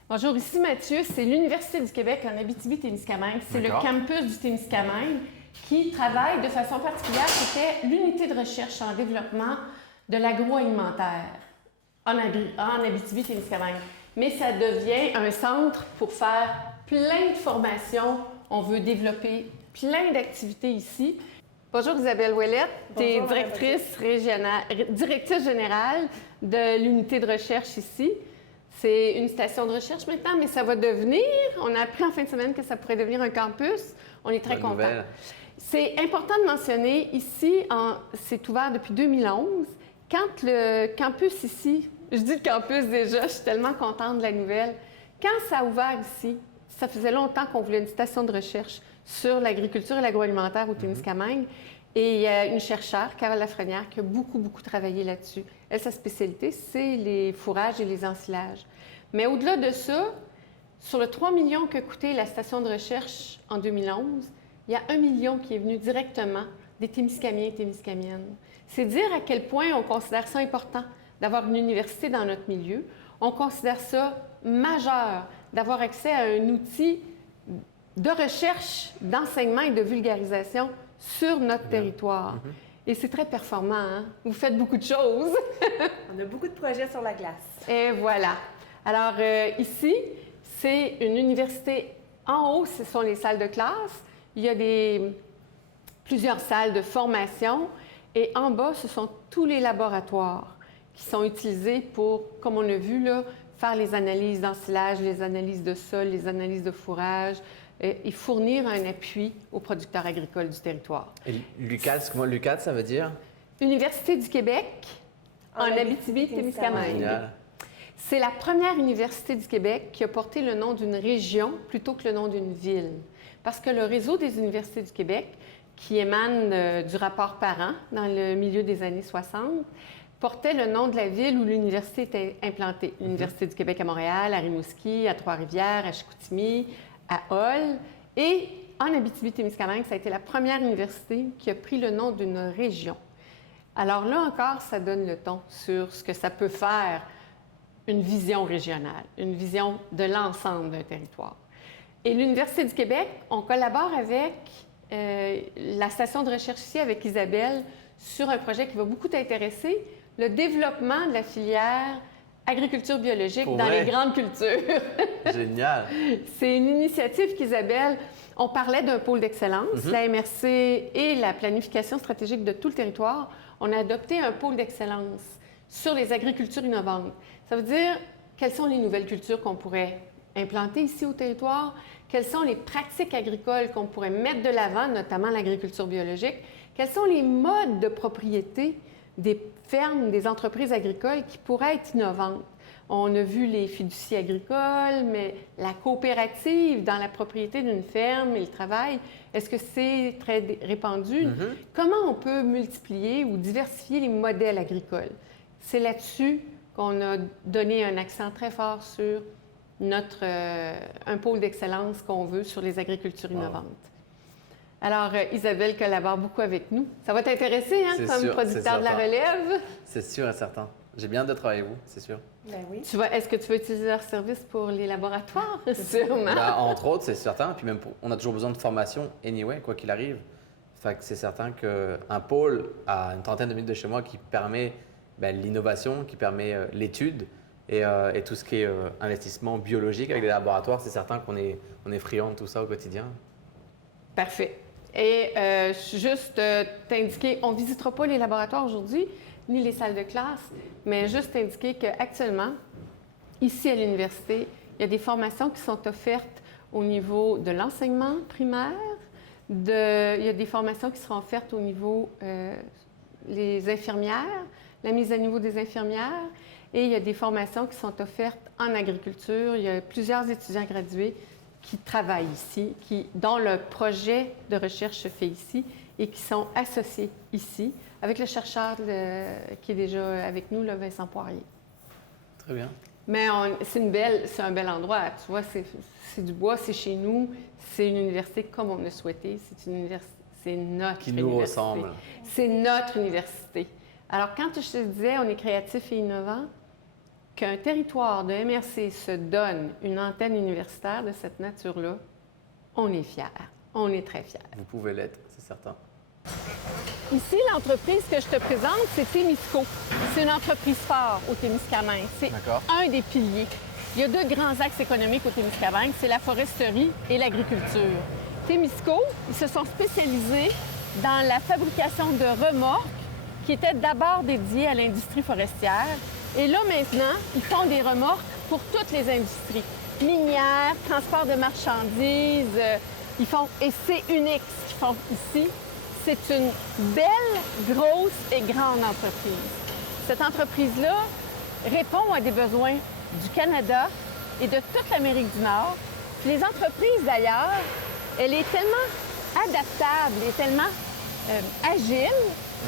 Bonjour, ici Mathieu, c'est l'Université du Québec en Abitibi-Témiscamingue. C'est le campus du Témiscamingue qui travaille de façon particulière. C'était l'unité de recherche en développement de l'agroalimentaire en Abitibi-Témiscamingue. Mais ça devient un centre pour faire plein de formations. On veut développer plein d'activités ici. Bonjour Isabelle Ouellette, tu es directrice générale de l'unité de recherche ici. C'est une station de recherche maintenant, mais ça va devenir, on a appris en fin de semaine que ça pourrait devenir un campus. On est très contents. C'est important de mentionner, ici, c'est ouvert depuis 2011. Quand le campus ici, je dis le campus déjà, je suis tellement contente de la nouvelle. Quand ça a ouvert ici, ça faisait longtemps qu'on voulait une station de recherche sur l'agriculture et l'agroalimentaire au Témiscamingue. Et il y a une chercheure, Carole Lafrenière, qui a beaucoup travaillé là-dessus. Elle, sa spécialité, c'est les fourrages et les ensilages. Mais au-delà de ça, sur le 3 millions que coûtait la station de recherche en 2011, il y a 1 million qui est venu directement des Témiscamiens et Témiscamiennes. C'est dire à quel point on considère ça important d'avoir une université dans notre milieu. On considère ça majeur d'avoir accès à un outil de recherche, d'enseignement et de vulgarisation sur notre territoire. Et c'est très performant, hein? Vous faites beaucoup de choses. On a beaucoup de projets sur la glace. Et voilà. Alors, ici, c'est une université. En haut, ce sont les salles de classe. Il y a plusieurs salles de formation. Et en bas, ce sont tous les laboratoires qui sont utilisés pour, comme on a vu là, faire les analyses d'ensilage, les analyses de sol, les analyses de fourrage, et fournir un appui aux producteurs agricoles du territoire. Et l'UQAT, ça veut dire? Université du Québec en Abitibi-Témiscamingue. C'est la première université du Québec qui a porté le nom d'une région plutôt que le nom d'une ville. Parce que le réseau des universités du Québec qui émane du rapport Parent dans le milieu des années 60, portait le nom de la ville où l'université était implantée. L'Université du Québec à Montréal, à Rimouski, à Trois-Rivières, à Chicoutimi, à Hull. Et en Abitibi-Témiscamingue, ça a été la première université qui a pris le nom d'une région. Alors là encore, ça donne le ton sur ce que ça peut faire, une vision régionale, une vision de l'ensemble d'un territoire. Et l'Université du Québec, on collabore avec la station de recherche ici, avec Isabelle, sur un projet qui va beaucoup t'intéresser, le développement de la filière agriculture biologique dans les grandes cultures. Génial! C'est une initiative qu'Isabelle, on parlait d'un pôle d'excellence, la MRC et la planification stratégique de tout le territoire. On a adopté un pôle d'excellence sur les agricultures innovantes. Ça veut dire quelles sont les nouvelles cultures qu'on pourrait implanter ici au territoire, quelles sont les pratiques agricoles qu'on pourrait mettre de l'avant, notamment l'agriculture biologique, quels sont les modes de propriété des fermes, des entreprises agricoles qui pourraient être innovantes. On a vu les fiducies agricoles, mais la coopérative dans la propriété d'une ferme et le travail, est-ce que c'est très répandu? Comment on peut multiplier ou diversifier les modèles agricoles? C'est là-dessus qu'on a donné un accent très fort sur un pôle d'excellence qu'on veut sur les agricultures innovantes. Alors, Isabelle collabore beaucoup avec nous. Ça va t'intéresser, hein, comme producteur de la relève? C'est sûr et certain. J'ai bien hâte de travailler avec vous, c'est sûr. Ben oui. Est-ce que tu vas utiliser leur service pour les laboratoires? Sûrement. Entre autres, c'est certain. Puis même, on a toujours besoin de formation, anyway, quoi qu'il arrive. Fait que c'est certain qu'un pôle à une trentaine de minutes de chez moi qui permet l'innovation, qui permet l'étude et tout ce qui est investissement biologique avec des laboratoires, c'est certain qu'on est friand de tout ça au quotidien. Parfait. Et juste t'indiquer, on ne visitera pas les laboratoires aujourd'hui, ni les salles de classe, mais juste t'indiquer qu'actuellement, ici à l'université, il y a des formations qui sont offertes au niveau de l'enseignement primaire, il y a des formations qui seront offertes au niveau des infirmières, la mise à niveau des infirmières, et il y a des formations qui sont offertes en agriculture. Il y a plusieurs étudiants gradués qui travaillent ici, dont le projet de recherche se fait ici et qui sont associés ici avec le chercheur qui est déjà avec nous, là, Vincent Poirier. Très bien. Mais c'est un bel endroit. Tu vois, c'est du bois, c'est chez nous, c'est une université comme on a souhaité. C'est une université, c'est notre qui université. Nous ressemble. C'est notre université. Alors, quand je te disais, on est créatif et innovant, qu'un territoire de MRC se donne une antenne universitaire de cette nature-là, on est fiers. On est très fiers. Vous pouvez l'être, c'est certain. Ici, l'entreprise que je te présente, c'est Témisco. C'est une entreprise phare au Témiscamingue. C'est un des piliers. Il y a deux grands axes économiques au Témiscamingue, c'est la foresterie et l'agriculture. Témisco, ils se sont spécialisés dans la fabrication de remorques qui étaient d'abord dédiées à l'industrie forestière. Et là, maintenant, ils font des remorques pour toutes les industries. Minières, transport de marchandises, et c'est unique ce qu'ils font ici. C'est une belle, grosse et grande entreprise. Cette entreprise-là répond à des besoins du Canada et de toute l'Amérique du Nord. Puis les entreprises, d'ailleurs, elle est tellement adaptable et tellement agile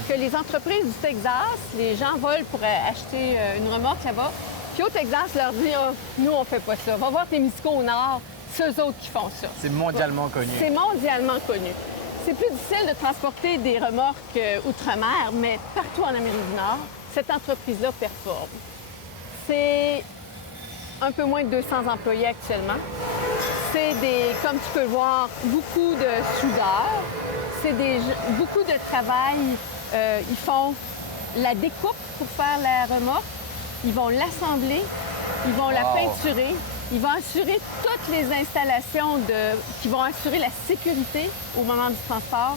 que les entreprises du Texas, les gens volent pour acheter une remorque là-bas. Puis au Texas, leur dit nous, on fait pas ça. Va voir Témisco au nord, c'est eux autres qui font ça. C'est mondialement connu. C'est mondialement connu. C'est plus difficile de transporter des remorques outre-mer, mais partout en Amérique du Nord, cette entreprise-là performe. C'est un peu moins de 200 employés actuellement. C'est comme tu peux le voir, beaucoup de soudeurs. C'est beaucoup de travail. Ils font la découpe pour faire la remorque. Ils vont l'assembler. Ils vont la peinturer. Ils vont assurer toutes les installations qui vont assurer la sécurité au moment du transport.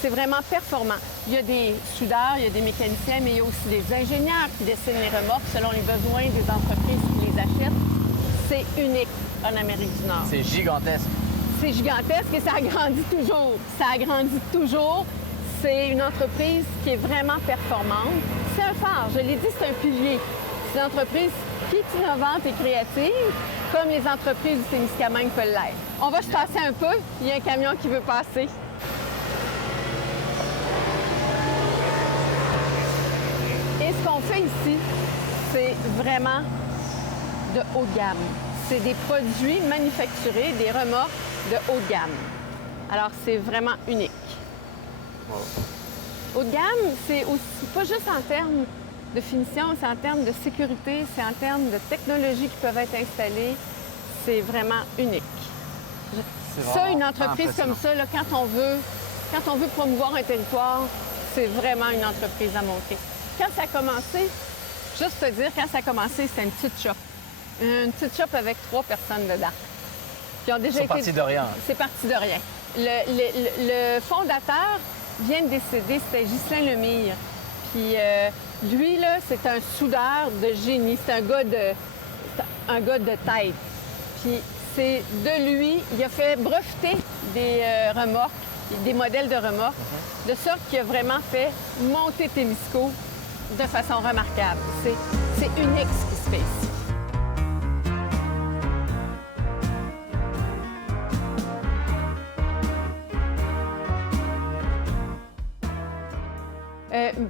C'est vraiment performant. Il y a des soudeurs, il y a des mécaniciens, mais il y a aussi des ingénieurs qui dessinent les remorques selon les besoins des entreprises qui les achètent. C'est unique en Amérique du Nord. C'est gigantesque. C'est gigantesque et ça agrandit toujours. Ça agrandit toujours. C'est une entreprise qui est vraiment performante. C'est un phare, je l'ai dit, c'est un pilier. C'est une entreprise qui est innovante et créative, comme les entreprises du Témiscamingue peuvent l'être. On va se passer un peu. Il y a un camion qui veut passer. vraiment de haut de gamme. C'est des produits manufacturés, des remorques de haut de gamme. Alors, c'est vraiment unique. Haut de gamme, c'est aussi pas juste en termes de finition, c'est en termes de sécurité, c'est en termes de technologies qui peuvent être installées. C'est vraiment unique. Ça, une entreprise comme ça, là, quand on veut promouvoir un territoire, c'est vraiment une entreprise à montrer. Quand ça a commencé, juste te dire, quand ça a commencé, c'était une petite shop. Une petite shop avec 3 personnes dedans. Qui ont déjà C'est parti de rien. C'est parti de rien. Le fondateur vient de décéder, c'était Ghislain Lemire. Puis lui, là, c'est un soudeur de génie. C'est un gars de tête. Puis c'est de lui, il a fait breveter des remorques, des modèles de remorques, de sorte qu'il a vraiment fait monter Témisco de façon remarquable. C'est unique ce qui se fait ici.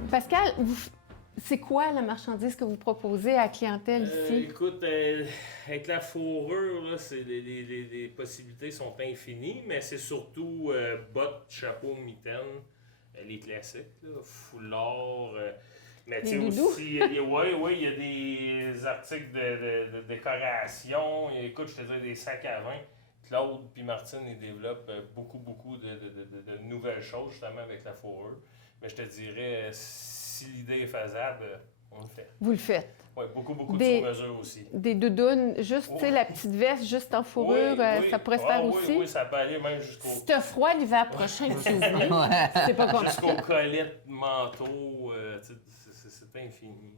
Pascal, c'est quoi la marchandise que vous proposez à la clientèle ici? Écoute, avec la fourrure, là, les possibilités sont infinies, mais c'est surtout bottes, chapeaux, mitaines, les classiques, là, foulards. Mais tu sais aussi, il y a des articles de décoration. Écoute, je te dis des sacs à vin. Claude puis Martine, ils développent beaucoup de nouvelles choses justement avec la fourrure. Mais je te dirais, si l'idée est faisable, on le fait. Vous le faites? Oui, beaucoup de sur-mesure aussi. Des doudounes, juste, tu sais, la petite veste juste en fourrure, ça pourrait se faire aussi? Oui, ça peut aller même jusqu'au... Si t'as froid l'hiver prochain, tu viens. C'est pas compliqué. Jusqu'au collet, manteau, c'est infini.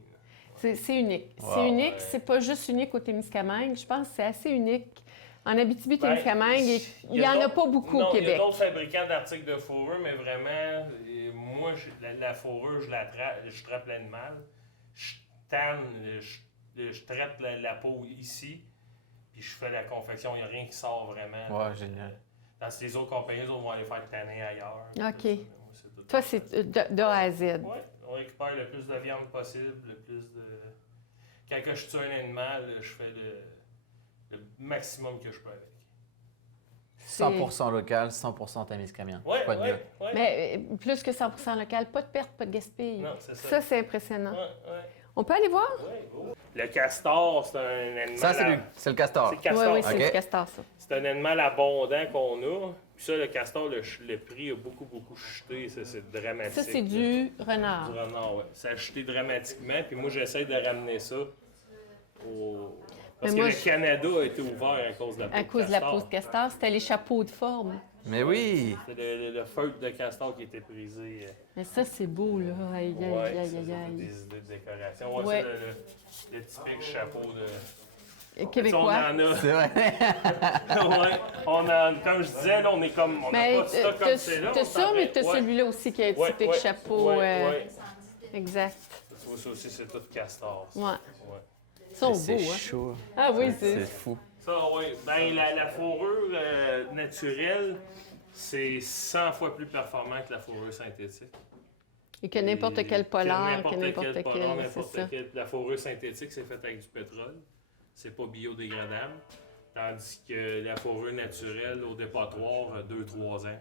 C'est unique. C'est unique, c'est pas juste unique au Témiscamingue. Je pense que c'est assez unique. En Abitibi-Témiscamingue, il n'y en a pas beaucoup au Québec. Il y a d'autres fabricants d'articles de fourrure, mais vraiment, moi, la fourrure, je trappe l'animal. Je tanne, je traite la peau ici, puis je fais la confection. Il n'y a rien qui sort vraiment. Ouais, génial. Dans les autres compagnies, les autres vont aller faire tanner ailleurs. OK. Toi, c'est de A à Z. Oui, on récupère le plus de viande possible, le plus de... Quand je tue un animal, je fais le maximum que je peux avec. 100% local, 100% Témiscamingue. Oui, Pas de mieux. Mais plus que 100% local, pas de perte, pas de gaspille. Non, c'est ça. Ça, c'est impressionnant. Oui. On peut aller voir? Oui. Le castor, c'est un animal... Ça, c'est le castor. C'est le castor. Oui, c'est OK. du castor, ça. C'est un animal abondant qu'on a. Puis ça, le castor, le prix a beaucoup chuté. Ça, c'est dramatique. Ça, c'est du renard. Du renard, oui. Ça a chuté dramatiquement. Puis moi, j'essaie de ramener ça Parce que le Canada a été ouvert à cause de la peau de castor. À cause de la peau de castor, c'était les chapeaux de forme. Mais oui! C'est le feutre de castor qui était brisé. Mais ça, c'est beau, là. Aïe, aïe, Ouais, aïe, aïe, ça, aïe. c'est des idées de décoration. Ouais, Ouais. c'est le typique chapeau de... Québécois. On en a. C'est vrai! Ouais, comme je disais, là, on est comme... On n'a Mais pas de stock comme c'est là. t'as ça, mais t'as celui-là aussi qui a un typique chapeau. Exact. Ça aussi, c'est tout castor. Ça. Ouais. Ils sont beaux, C'est hein? chaud. Ah oui, C'est fou. Ça, oui. Ben, la fourrure naturelle, c'est 100 fois plus performant que la fourrure synthétique. Et que n'importe quel polar, que n'importe quel quel, polar, c'est n'importe ça. quel. La fourrure synthétique, c'est faite avec du pétrole. C'est pas biodégradable. Tandis que la fourrure naturelle, au dépotoir, 2-3 ans.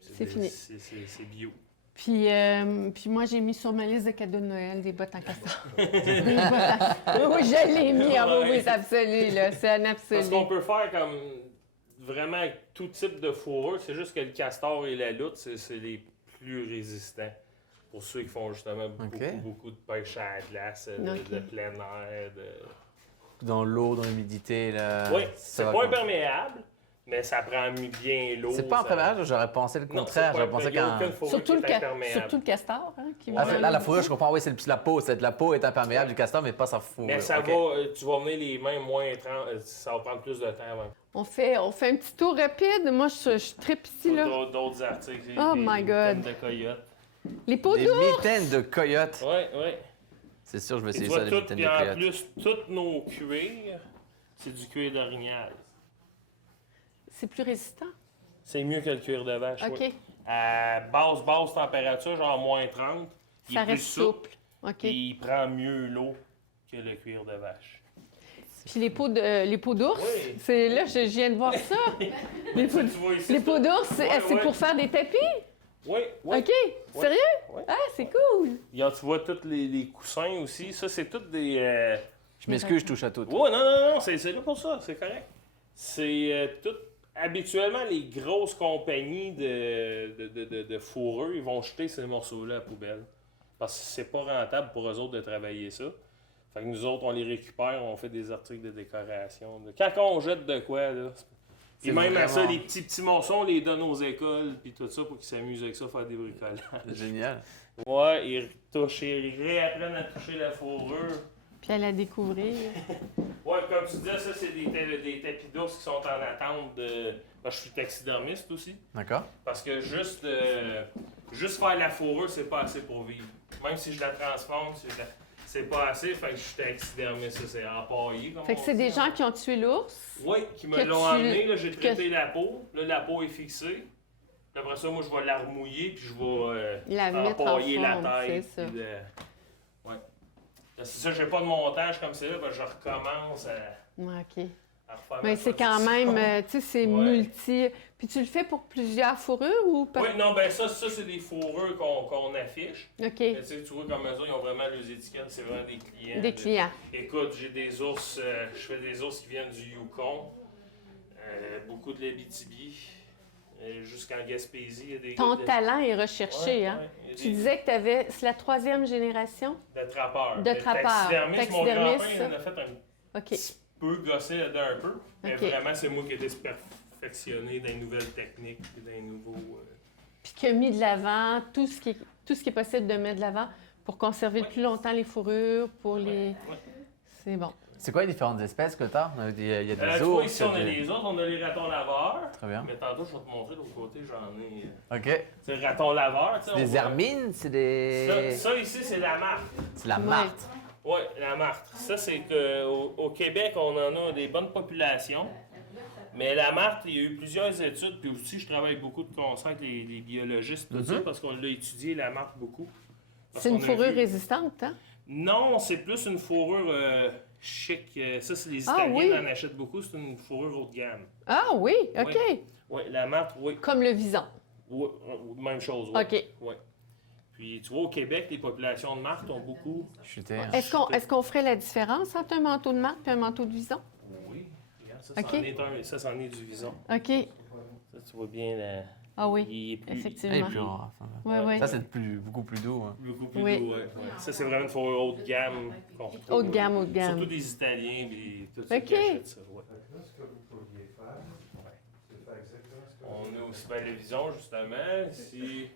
C'est fini. C'est bio. Puis moi, j'ai mis sur ma liste de cadeaux de Noël des bottes en castor. Oui, je l'ai mis en mauvais absolu, là. C'est un absolu. Parce qu'on peut faire comme vraiment avec tout type de fourrure. C'est juste que le castor et la loutre, c'est les plus résistants. Pour ceux qui font justement beaucoup de pêche à la glace, de plein air. Dans l'eau, dans l'humidité, là. Oui, c'est pas imperméable, mais ça prend bien l'eau. C'est pas imperméable, j'aurais pensé le contraire. J'aurais pensé qu'un. Surtout le castor, hein, qui Ah, là, la fourrure, je comprends, oui, c'est la peau. La peau est imperméable du castor, mais pas sa fourrure. Mais ça va, tu vas venir les mains moins 30, ça va prendre plus de temps avant. On fait un petit tour rapide. Moi, je tripe ici, là. D'autres articles. Oh my God. De coyote. Les peaux Des d'ours! mitaines de coyote. Oui. C'est sûr, je vais Et essayer tu ça, vois, les mitaines de en coyote. plus, tous nos cuirs, c'est du cuir d'orignal. C'est plus résistant. C'est mieux que le cuir de vache. OK. Oui. À basse température, genre moins 30, il Ça est plus reste souple. OK. et il prend mieux l'eau que le cuir de vache. Puis les peaux d'ours, Oui. c'est là, je viens de voir ça. les peaux, Tu vois ici, les peaux d'ours, c'est Ouais. pour faire des tapis? Oui, oui. OK. Sérieux? Ouais. Ah, c'est cool. Tu vois tous les coussins aussi. Ça, c'est toutes des... Je m'excuse, je touche à tout. Ouais, non, c'est là pour ça, c'est correct. C'est tout... Habituellement, les grosses compagnies de fourreux, ils vont jeter ces morceaux-là à la poubelle. Parce que c'est pas rentable pour eux autres de travailler ça. Fait que nous autres, on les récupère, on fait des articles de décoration. Quand on jette de quoi, là... Puis même à ça, les petits morceaux, on les donne aux écoles, puis tout ça, pour qu'ils s'amusent avec ça, faire des bricolages. Génial. Ouais, ils réapprennent à toucher la fourrure. Puis à la découvrir. Ouais, comme tu disais, ça, c'est des tapis d'ours qui sont en attente de... Moi, je suis taxidermiste aussi. D'accord. Parce que juste faire la fourrure, c'est pas assez pour vivre. Même si je la transforme, c'est pas assez. Fait que je suis taxidermiste, ça, c'est empaillé. Fait que c'est des gens qui ont tué l'ours. Oui, qui me que l'ont tu- amené. Là, j'ai traité la peau. Là, la peau est fixée. Puis après ça, moi, je vais la remouiller, puis je vais La mettre en empailler la forme, tête. c'est ça. puis Ouais. C'est ça, j'ai pas de montage comme ça, ben, je recommence Ouais, OK. à refaire Mais ma c'est quand production. même, tu sais, c'est Ouais. multi... Puis tu le fais pour plusieurs fourrures ou pas? Oui, non, ben ça c'est des fourrures qu'on affiche. OK. Mais tu sais, tu vois comme eux autres, ils ont vraiment leurs étiquettes, c'est vraiment des clients. Des clients. Écoute, j'ai des ours, je fais des ours qui viennent du Yukon, beaucoup de l'Abitibi, jusqu'en Gaspésie. Il y a des Ton gars talent est recherché, Ouais, hein? ouais, il y a Tu des- disais que c'est la 3e génération? de trappeurs. De trappeurs. Taxidermiste, mon Taxidermiste, grand-père, il en a fait un OK. petit peu gossé là-dedans un peu. Mais Ok. vraiment, c'est moi qui ai été perfectionné dans les nouvelles techniques et dans les nouveaux... Puis qui a mis de l'avant tout ce qui est possible de mettre de l'avant pour conserver le plus longtemps les fourrures, pour les... Ouais. C'est bon. C'est quoi les différentes espèces que tu as? Il y a des Tu vois, ours. ici, on a des- les autres, on a les ratons laveurs. Très bien. Mais tantôt, je vais te montrer de l'autre côté, j'en ai... OK. C'est le raton laveur, tu sais. C'est des hermines? C'est des... Ça ici, c'est la martre. C'est la Ouais. martre. Oui, la martre. Ça, c'est qu'au Québec, on en a des bonnes populations. Mais la martre, il y a eu plusieurs études, puis aussi, je travaille beaucoup de concert avec les biologistes, tout ça, parce qu'on l'a étudié, la martre, beaucoup. Parce C'est une qu'on a fourrure vu- résistante, hein? Non, c'est plus une fourrure chic. Ça, c'est les Ah, Italiens oui. en achètent beaucoup, c'est une fourrure haut de gamme. Ah oui, OK. Oui, la martre, oui. Comme le vison. Oui, même chose, oui. OK. Oui. Puis, tu vois, au Québec, les populations de martre ont beaucoup... Chuté. Est-ce qu'on ferait la différence entre un manteau de marque et un manteau de vison? Oui, regarde, ça, Ok. c'en est du vison. OK. Ça, tu vois bien, Ah oui, il est plus, Ah, il est effectivement. plus rare. Oui, oui. Ça, c'est beaucoup plus doux. Hein. beaucoup plus Oui. doux, ouais. Ça, c'est vraiment une fourrure haut de gamme. qu'on retrouve, Haut de gamme, haut de gamme. Surtout des Italiens et tout ça Ok. qui achètent ça. Ouais. Là, ce que vous pourriez faire, c'est faire exactement ce que On a aussi bien le vison, justement. Ici,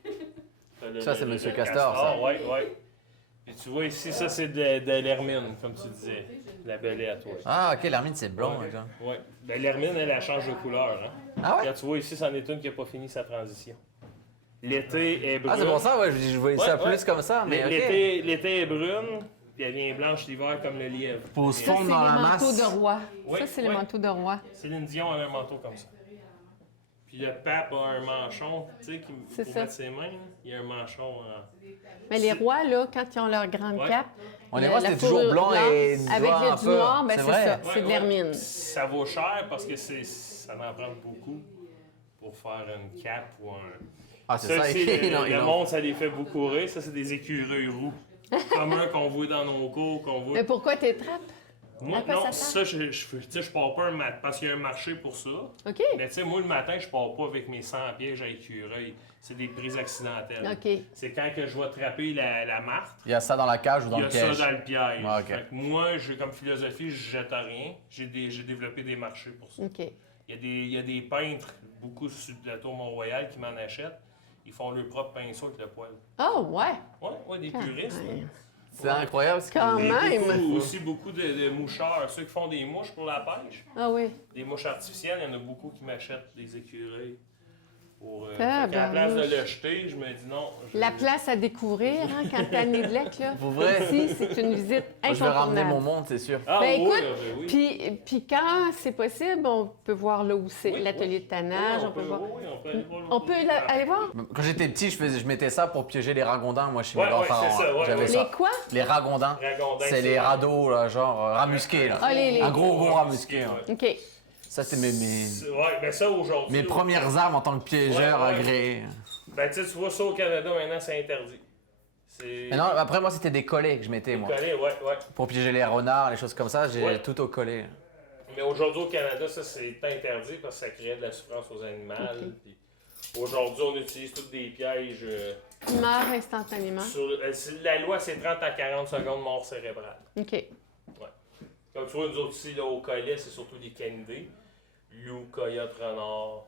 t'as Ça, c'est le Monsieur Castor, ça. Oui, oui. Puis tu vois ici, ça, c'est de l'hermine, comme tu disais. La belette, ouais. Ah, OK, l'hermine, c'est blond. Ouais. Genre. Ouais. Ben, l'hermine, elle change de couleur. Hein. Ah ouais? Regarde, tu vois ici, c'en est une qui n'a pas fini sa transition. L'été est brune. Ah, c'est pour ça, ouais, je voyais ça Ouais, plus comme ça, mais OK. L'été est brune, puis elle vient blanche l'hiver comme le lièvre. Pour se Ça, c'est fondre les dans la manteaux masse. de roi. Oui, Ça, c'est les oui. manteaux de roi. Céline Dion a un manteau comme ça. Puis le pape a un manchon, tu sais, C'est pour ça. mettre ses mains. Là. Il y a un manchon en... Mais les rois, là, quand ils ont leur grande Ouais. cape, On les la voit, c'était toujours fourrure blanc et blanche, avec noir un du peu. noir, ben C'est c'est vrai? ça, Ouais, c'est de ouais. l'hermine. Ça vaut cher parce que ça en prend beaucoup pour faire une cape ou un... Ah, c'est ça. ici, le ils l'ont- monde, ça les fait beaucoup rire. Ça, c'est des écureuils roux. Communs qu'on voit dans nos cours, qu'on voit... Mais pourquoi t'es trappes? Moi, à quoi non, ça ça, je pars pas un matin, parce qu'il y a un marché pour ça. OK. Mais tu sais, moi, le matin, je pars pas avec mes 100 pièges à écureuil. C'est des prises accidentelles. OK. C'est quand que je vais attraper la martre, Il y a ça dans la cage ou dans il y le a piège. ça dans le piège. Ah, ok. Fait que moi, j'ai comme philosophie, je jette rien. J'ai développé des marchés pour ça. OK. Il y a des peintres, beaucoup sur le plateau Mont-Royal, qui m'en achètent. Ils font leur propre pinceau avec le poil. Oh, ouais. Ouais, des puristes. là. C'est incroyable. Quand Et même. aussi beaucoup de moucheurs. Ceux qui font des mouches pour la pêche, Ah oui. des mouches artificielles, il y en a beaucoup qui m'achètent des écureuils. Fait qu'à la place de Tabarnouche. le jeter, je me dis non. La place à découvrir, hein, quand t'es à Nédlec, là. Pour vrai? Ici, c'est une visite Moi, je vais ramener incontournable. mon monde, c'est sûr. Ah Ben, oui, écoute, oui. Puis quand c'est possible, on peut voir là où c'est Oui, l'atelier oui. de tannage, Oui, on peut voir. Oui, on peut aller voir. On peut aller voir? Quand j'étais petit, je mettais ça pour piéger les ragondins, moi, chez mes Ouais, grands-parents. c'est ça, ouais, J'avais ouais. ça. Les quoi? Les ragondins. Ragondins, C'est les radeaux, là, genre ramusqués. Là. Ah, les- Un gros rat musqué. Ouais. OK. Ça, c'était mes Ouais, mais ça aujourd'hui. mes premières armes en tant que piégeur Ouais, ouais. agréé. Ben, tu sais, tu vois ça au Canada, maintenant, c'est interdit. C'est. Mais non, après, moi, c'était des collets que je mettais, moi. Collé, ouais. Pour piéger les renards, les choses comme ça, j'ai Ouais. tout au collet. Mais aujourd'hui, au Canada, ça, c'est interdit parce que ça crée de la souffrance aux animaux. Ok. Puis aujourd'hui, on utilise tous des pièges. Il meurt instantanément. La loi, c'est 30 à 40 secondes mort cérébrale. OK. Comme tu vois, nous autres ici, là, au collet, c'est surtout des canidés. Loup, coyote, renard.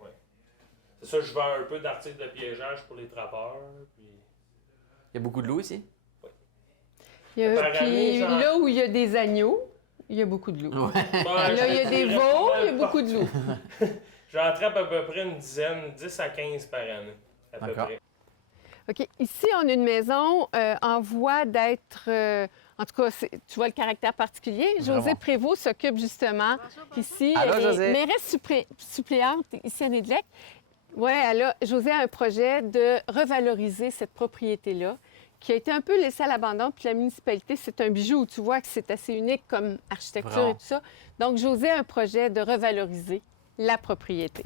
Ouais. C'est ça, je vends un peu d'articles de piégeage pour les trappeurs. Puis... Il y a beaucoup de loups ici? Par année, Puis genre- là où il y a des agneaux, il y a beaucoup de loups. Ouais, Là, il y a des veaux, il y a beaucoup de loups. J'en attrape à peu près une dizaine, 10 à 15 par année. À peu D'accord. près. OK. Ici, on a une maison en voie d'être... en tout cas, tu vois le caractère particulier. Vraiment. José Prévost s'occupe justement ici. Allô, elle est José? mairesse suppléante ici à Nédlec. Oui, José a un projet de revaloriser cette propriété-là qui a été un peu laissée à l'abandon. Puis la municipalité, c'est un bijou. Tu vois que c'est assez unique comme architecture Vraiment. et tout ça. Donc, José a un projet de revaloriser la propriété.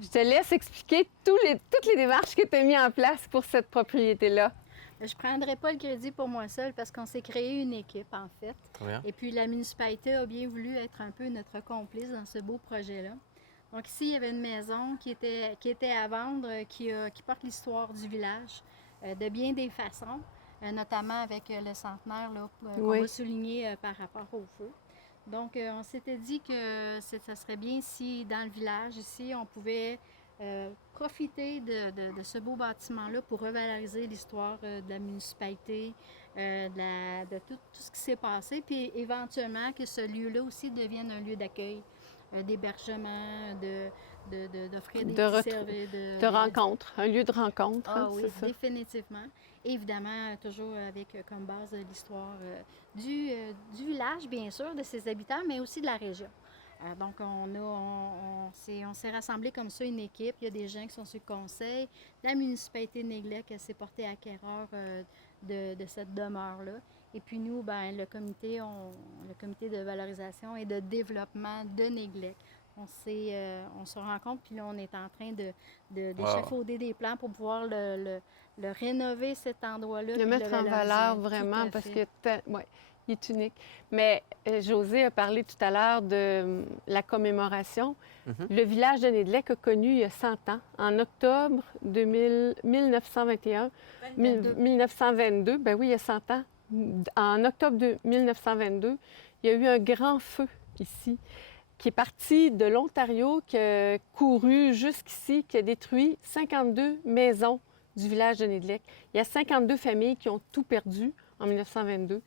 Je te laisse expliquer toutes les démarches que tu as mises en place pour cette propriété-là. Je ne prendrai pas le crédit pour moi seule parce qu'on s'est créé une équipe, en fait. Très bien. Et puis, la municipalité a bien voulu être un peu notre complice dans ce beau projet-là. Donc, ici, il y avait une maison qui était à vendre, qui porte l'histoire du village de bien des façons, notamment avec le centenaire qu'on Oui. va souligner par rapport au feu. Donc, on s'était dit que ça serait bien si, dans le village, ici, on pouvait profiter de ce beau bâtiment-là pour revaloriser l'histoire de la municipalité, de tout ce qui s'est passé, puis éventuellement que ce lieu-là aussi devienne un lieu d'accueil, d'hébergement, d'offrir des petits services. De rencontre, un lieu de rencontre, Ah hein, oui, c'est ça. définitivement. Évidemment, toujours avec comme base l'histoire du village, bien sûr, de ses habitants, mais aussi de la région. Donc, on s'est rassemblés comme ça, une équipe. Il y a des gens qui sont sur le conseil. La municipalité de Nédlec s'est portée acquéreur de cette demeure-là. Et puis nous, ben, le comité de valorisation et de développement de Nédlec, on se rencontre, puis là, on est en train d'échafauder des plans pour pouvoir le rénover, cet endroit-là. Le puis mettre en valoriser. valeur Tout vraiment à parce fait. que ouais, il est unique. Mais José a parlé tout à l'heure de la commémoration. Le village de Nédlec a connu il y a 100 ans, en octobre 1921, 1922, ben oui, il y a 100 ans. En octobre de 1922, il y a eu un grand feu ici qui est parti de l'Ontario, qui a couru jusqu'ici, qui a détruit 52 maisons du village de Nédlec. Il y a 52 familles qui ont tout perdu en 1922.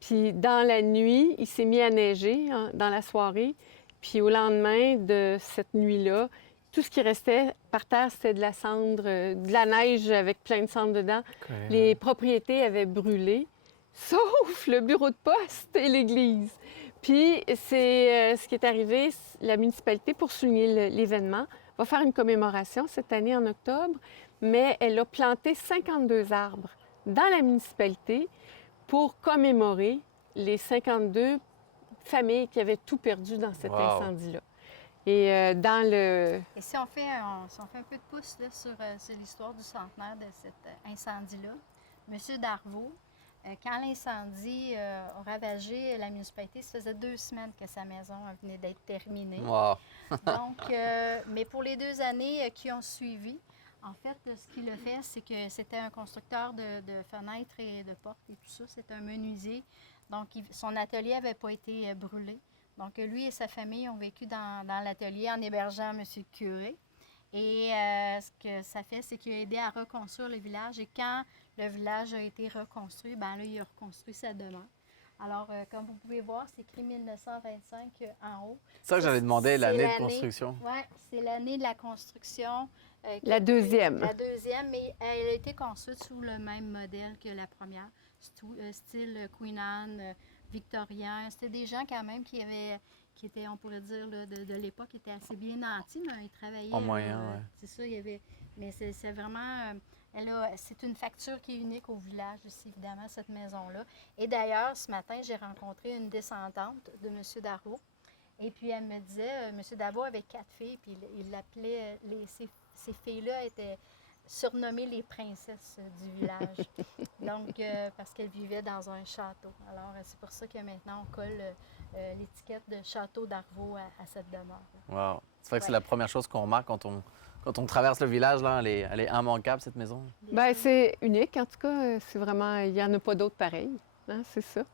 Puis dans la nuit, il s'est mis à neiger dans la soirée. Puis au lendemain de cette nuit-là, tout ce qui restait par terre, c'était de la cendre, de la neige avec plein de cendre dedans. Les propriétés avaient brûlé, sauf le bureau de poste et l'église. Puis c'est ce qui est arrivé, la municipalité, pour souligner l'événement, va faire une commémoration cette année en octobre, mais elle a planté 52 arbres dans la municipalité pour commémorer les 52 familles qui avaient tout perdu dans cet incendie-là. Et dans le... Et si on fait un peu de pouce là, sur l'histoire du centenaire de cet incendie-là, M. Darvaux, quand l'incendie a ravagé la municipalité, ça faisait 2 semaines que sa maison venait d'être terminée. Wow. Donc, mais pour les 2 années qui ont suivi, en fait, ce qu'il a fait, c'est que c'était un constructeur de fenêtres et de portes et tout ça. C'était un menuisier. Donc, son atelier n'avait pas été brûlé. Donc, lui et sa famille ont vécu dans l'atelier en hébergeant M. le curé. Et ce que ça fait, c'est qu'il a aidé à reconstruire le village. Et quand le village a été reconstruit, bien là, il a reconstruit sa demeure. Alors, comme vous pouvez voir, c'est écrit 1925 en haut. C'est ça que j'avais demandé, C'est l'année de construction. Oui, C'est l'année de la construction. La deuxième. La deuxième, mais elle a été construite sous le même modèle que la première, style Queen Anne, victorien. C'était des gens quand même qui étaient, on pourrait dire, là, de l'époque, étaient assez bien nantis, mais ils travaillaient. En moyen, oui. C'est ça, il y avait. Mais c'est vraiment. C'est une facture qui est unique au village aussi, évidemment, cette maison-là. Et d'ailleurs, ce matin, j'ai rencontré une descendante de M. Darvaux. Et puis, elle me disait, M. Darvaux avait 4 filles, puis il l'appelait, ces filles-là étaient surnommées les princesses du village. Donc, parce qu'elles vivaient dans un château. Alors, c'est pour ça que maintenant, on colle l'étiquette de Château Darvaux à cette demeure. Wow. C'est vrai que c'est la première chose qu'on remarque quand on traverse le village. Là, elle est immanquable, cette maison. Bien, c'est unique, en tout cas. C'est vraiment... Il n'y en a pas d'autres pareils. Hein, c'est ça.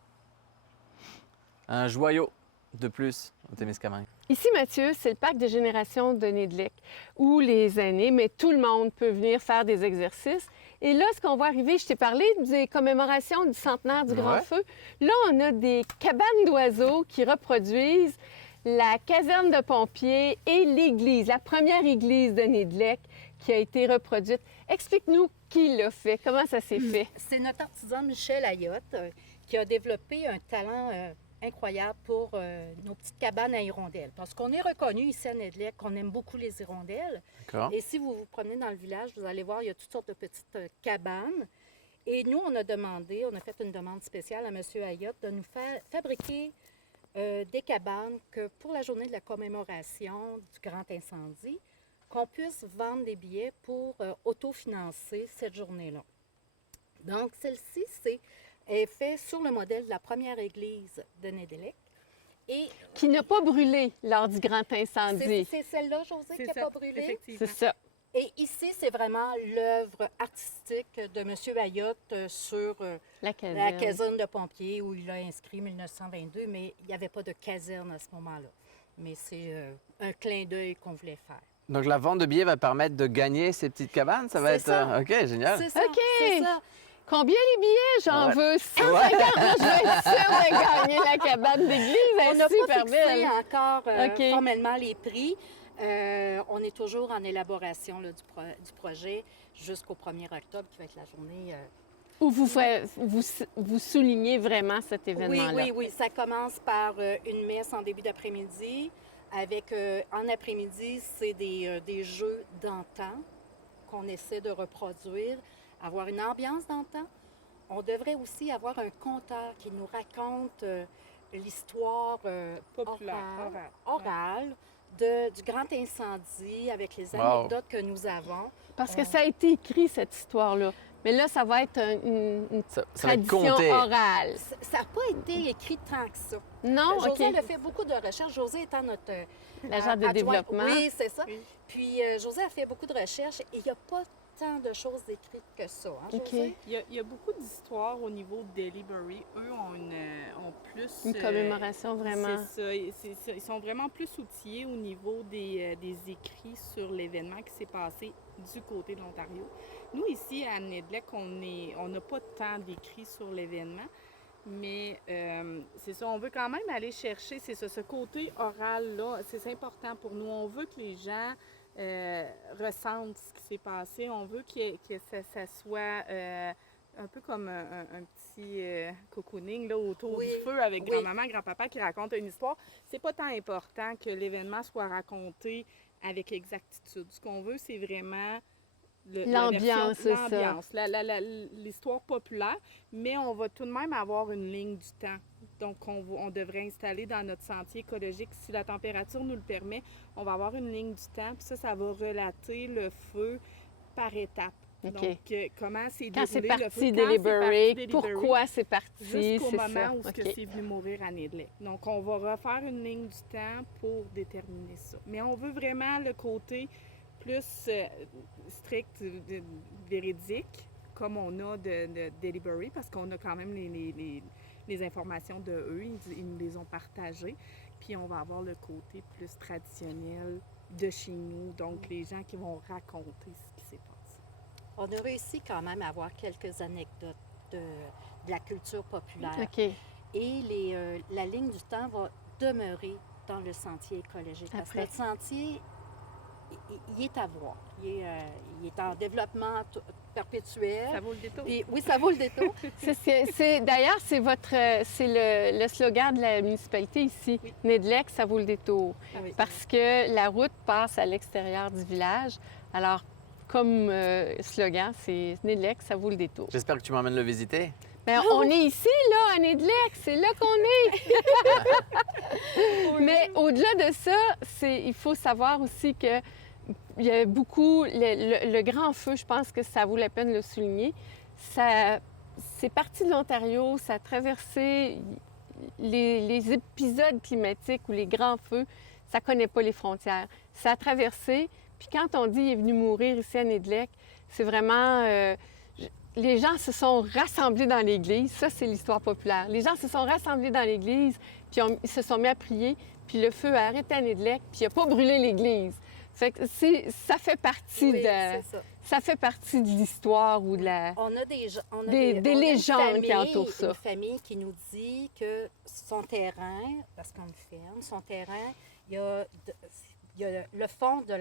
Un joyau de plus au Témiscamingue. Ici, Mathieu, c'est le parc de génération de Nédlec, où les aînés, mais tout le monde peut venir faire des exercices. Et là, ce qu'on va arriver, je t'ai parlé des commémorations du centenaire du Grand Feu. Là, on a des cabanes d'oiseaux qui reproduisent la caserne de pompiers et l'église, la première église de Nédlec qui a été reproduite. Explique-nous qui l'a fait, comment ça s'est fait. C'est notre artisan Michel Ayotte qui a développé un talent incroyable pour nos petites cabanes à hirondelles. Parce qu'on est reconnu ici à Nédlec qu'on aime beaucoup les hirondelles. D'accord. Et si vous vous promenez dans le village, vous allez voir, il y a toutes sortes de petites cabanes. Et nous, on a fait une demande spéciale à M. Ayotte de nous faire fabriquer des cabanes que pour la journée de la commémoration du grand incendie, qu'on puisse vendre des billets pour autofinancer cette journée-là. Donc, celle-ci, est faite sur le modèle de la première église de Nédlec. Et Qui n'a pas brûlé lors du grand incendie. c'est celle-là, Josée, qui n'a pas brûlé. C'est ça. Et ici, c'est vraiment l'œuvre artistique de M. Ayotte sur La la caserne de pompiers où il a inscrit 1922, mais il n'y avait pas de caserne à ce moment-là. Mais c'est un clin d'œil qu'on voulait faire. Donc, la vente de billets va permettre de gagner ces petites cabanes? Ça va être... ça. OK, génial. C'est ça, OK. c'est ça. Combien les billets? J'en Ouais. veux 150. Moi, je vais être sûre de gagner la cabane d'église. On Elle n'a est super pas fixé belle. encore OK. formellement les prix. On est toujours en élaboration là, du projet jusqu'au 1er octobre, qui va être la journée... Où vous soulignez vraiment cet événement-là. Oui. Ça commence par une messe en début d'après-midi. Avec, en après-midi, c'est des jeux d'antan qu'on essaie de reproduire, avoir une ambiance d'antan. On devrait aussi avoir un conteur qui nous raconte l'histoire orale du grand incendie avec les anecdotes que nous avons. Parce que ça a été écrit, cette histoire-là. Mais là, ça va être une Ça va être tradition compté. orale. Ça n'a pas été écrit tant que ça. Non? José OK. a fait beaucoup de recherches. José étant notre L'agent de adjoint. développement. Oui, c'est ça. Puis José a fait beaucoup de recherches et il n'y a pas tant de choses écrites que ça. Hein, OK. José? Il y a beaucoup d'histoires au niveau de Delivery. Eux ont plus... Une commémoration vraiment. C'est ça. Ils sont vraiment plus outillés au niveau des écrits sur l'événement qui s'est passé du côté de l'Ontario. Nous, ici, à Nédlec, on n'a pas tant d'écrits sur l'événement, mais c'est ça, on veut quand même aller chercher, c'est ça, ce côté oral-là, c'est important pour nous. On veut que les gens ressentent ce qui s'est passé. On veut que ça soit un peu comme un petit cocooning là, autour du feu avec grand-maman, grand-papa qui raconte une histoire. C'est pas tant important que l'événement soit raconté avec exactitude. Ce qu'on veut, c'est vraiment L'ambiance, c'est ça. l'ambiance, l'histoire populaire, mais on va tout de même avoir une ligne du temps. Donc, on devrait installer dans notre sentier écologique, si la température nous le permet, on va avoir une ligne du temps, puis ça va relater le feu par étapes. OK. Donc, comment c'est Quand c'est déroulé le feu, parti quand c'est Delivery, parti pourquoi c'est parti, jusqu'au c'est moment ça. où OK. c'est venu mourir à Nédlec. Donc, on va refaire une ligne du temps pour déterminer ça. Mais on veut vraiment le côté plus strict, véridique, comme on a de Delivery, parce qu'on a quand même les informations de eux, ils nous les ont partagées. Puis on va avoir le côté plus traditionnel de chez nous, donc les gens qui vont raconter ce qui s'est passé. On a réussi quand même à avoir quelques anecdotes de la culture populaire. OK. Et la ligne du temps va demeurer dans le sentier écologique. Parce que Après. notre sentier il est à voir. Il est en développement perpétuel. Ça vaut le détour. Puis, oui, ça vaut le détour. D'ailleurs, c'est le slogan de la municipalité ici. Oui. Nedlec, ça vaut le détour. Ah oui. Parce que la route passe à l'extérieur du village. Alors, comme slogan, c'est Nedlec, ça vaut le détour. J'espère que tu m'emmènes le visiter. Bien, on est ici, là, à Nedlec, c'est là qu'on est. Mais au-delà de ça, il faut savoir aussi que il y a beaucoup, le grand feu, je pense que ça vaut la peine de le souligner. C'est parti de l'Ontario, ça a traversé les épisodes climatiques ou les grands feux, ça ne connaît pas les frontières. Ça a traversé, puis quand on dit qu'il est venu mourir ici à Nedlec, c'est vraiment... les gens se sont rassemblés dans l'église, ça c'est l'histoire populaire. Les gens se sont rassemblés dans l'église, puis ils se sont mis à prier, puis le feu a arrêté à Nedlec, puis il n'a pas brûlé l'église. Fait que ça fait partie Oui, de... c'est ça. Ça fait partie de l'histoire ou de la... On a des des légendes qui entourent ça. Une famille qui nous dit que son terrain, parce qu'on le ferme, son terrain, il y a le fond du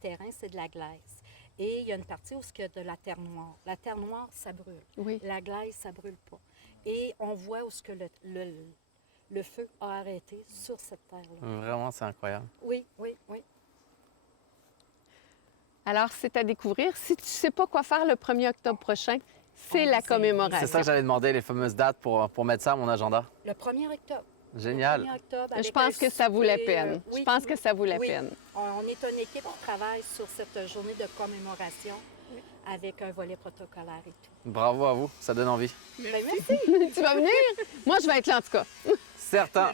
terrain, c'est de la glaise. Et il y a une partie où il y a de la terre noire. La terre noire, ça brûle. Oui. La glaise, ça brûle pas. Et on voit où le feu a arrêté sur cette terre-là. Vraiment, c'est incroyable. Oui, oui, oui. Alors, c'est à découvrir. Si tu ne sais pas quoi faire le 1er octobre prochain, c'est la commémoration. C'est ça que j'allais demander, les fameuses dates pour mettre ça à mon agenda. Le 1er octobre. Génial. Le 1er octobre, Je avec pense un que ça vaut la souper, peine. oui. Je pense que ça vaut la Oui. peine. On est une équipe qui travaille sur cette journée de commémoration avec un volet protocolaire et tout. Bravo à vous, ça donne envie. Ben, merci. Tu vas venir? Moi, je vais être là, en tout cas. Certain.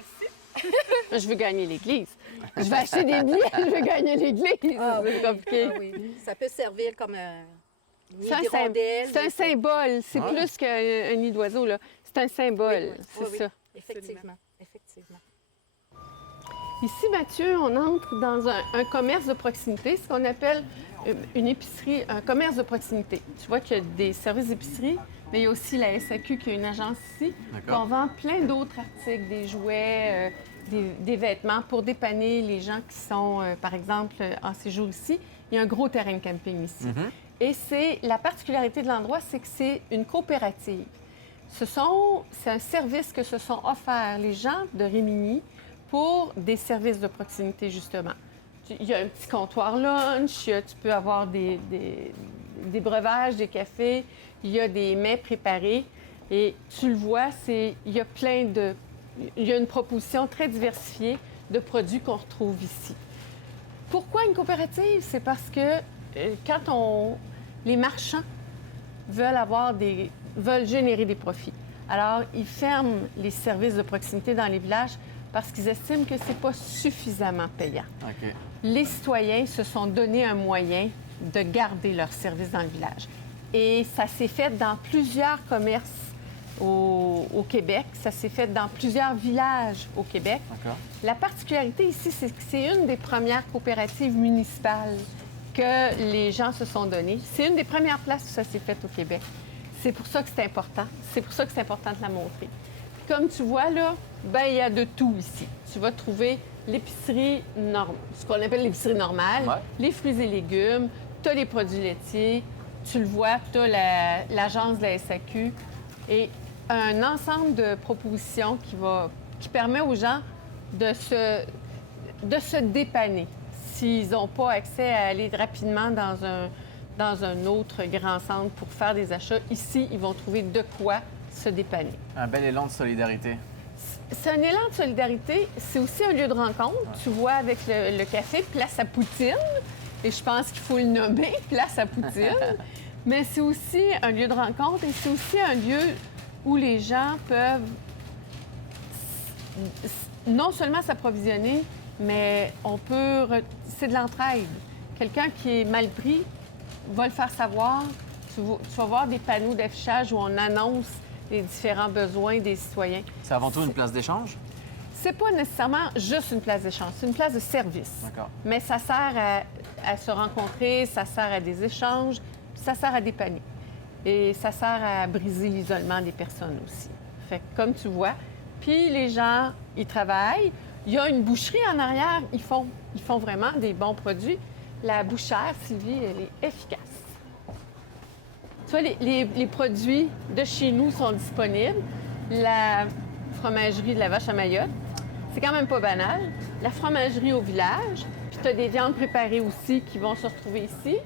Je veux gagner l'église. Je vais acheter des billets, je veux gagner l'église. Ah oui, C'est compliqué. ah oui. Ça peut servir comme un nid C'est un d'hirondelle. C'est un symbole. C'est Ouais. plus qu'un nid d'oiseau, là. C'est un symbole. Oui, oui. C'est Oui, oui. ça. Effectivement, effectivement. Ici, Mathieu, on entre dans un commerce de proximité, ce qu'on appelle une épicerie, un commerce de proximité. Tu vois qu'il y a des services d'épicerie, mais il y a aussi la SAQ qui a une agence ici. D'accord. On vend plein d'autres articles, des jouets, des vêtements pour dépanner les gens qui sont, par exemple, en séjour ici. Il y a un gros terrain de camping ici. Et la particularité de l'endroit, c'est que c'est une coopérative. C'est un service que se sont offerts les gens de Rimini pour des services de proximité, justement. Il y a un petit comptoir lunch, tu peux avoir des breuvages, des cafés, il y a des mets préparés. Et tu le vois, il y a une proposition très diversifiée de produits qu'on retrouve ici. Pourquoi une coopérative? C'est parce que quand les marchands veulent générer des profits. Alors, ils ferment les services de proximité dans les villages parce qu'ils estiment que ce n'est pas suffisamment payant. OK. Les citoyens se sont donné un moyen de garder leurs services dans le village. Et ça s'est fait dans plusieurs commerces au Québec. Ça s'est fait dans plusieurs villages au Québec. D'accord. La particularité ici, c'est que c'est une des premières coopératives municipales que les gens se sont données. C'est une des premières places où ça s'est fait au Québec. C'est pour ça que c'est important. C'est pour ça que c'est important de la montrer. Puis comme tu vois, là, il y a de tout ici. Tu vas trouver l'épicerie normale, ce qu'on appelle l'épicerie normale, Ouais. les fruits et légumes, tu as les produits laitiers, tu le vois, tu as l'agence de la SAQ et un ensemble de propositions qui permet aux gens de se dépanner s'ils n'ont pas accès à aller rapidement dans un autre grand centre pour faire des achats. Ici, ils vont trouver de quoi se dépanner. Un bel élan de solidarité. C'est un élan de solidarité. C'est aussi un lieu de rencontre. Tu vois avec le café Place à Poutine, et je pense qu'il faut le nommer, Place à Poutine. Mais c'est aussi un lieu de rencontre et c'est aussi un lieu où les gens peuvent non seulement s'approvisionner, mais c'est de l'entraide. Quelqu'un qui est mal pris va le faire savoir. Tu vas voir des panneaux d'affichage où on annonce les différents besoins des citoyens. C'est avant tout une place d'échange? C'est pas nécessairement juste une place d'échange, c'est une place de service. D'accord. Mais ça sert à se rencontrer, ça sert à des échanges, puis ça sert à dépanner. Et ça sert à briser l'isolement des personnes aussi. Fait que comme tu vois, puis les gens, ils travaillent. Il y a une boucherie en arrière, ils font vraiment des bons produits. la bouchère, Sylvie, elle est efficace. Tu vois, les produits de chez nous sont disponibles. La fromagerie de la Vache à Mayotte, c'est quand même pas banal. La fromagerie au village, puis tu as des viandes préparées aussi qui vont se retrouver ici,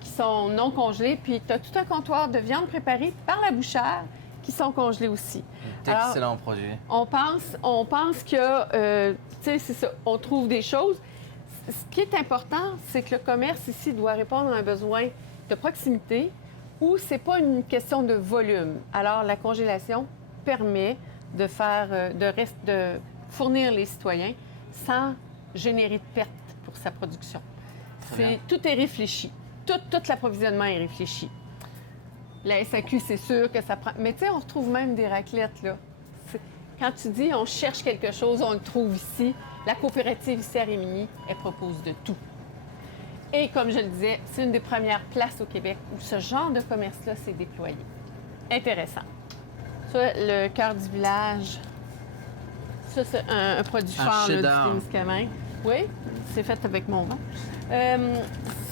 qui sont non congelées, puis tu as tout un comptoir de viande préparée par la bouchère qui sont congelées aussi. D'excellents produits. On pense que, tu sais, c'est ça, on trouve des choses. Ce qui est important, c'est que le commerce ici doit répondre à un besoin de proximité ou c'est pas une question de volume. Alors, la congélation permet de fournir les citoyens sans générer de pertes pour sa production. Tout est réfléchi. Tout l'approvisionnement est réfléchi. La SAQ, c'est sûr que ça prend... Mais tu sais, on retrouve même des raclettes, là. Quand tu dis on cherche quelque chose, on le trouve ici. La coopérative ici à Rimini, elle propose de tout. Et comme je le disais, c'est une des premières places au Québec où ce genre de commerce-là s'est déployé. Intéressant. Ça, le cœur du village, ça, c'est un produit phare là, du Témiscamingue. Oui, c'est fait avec mon vin.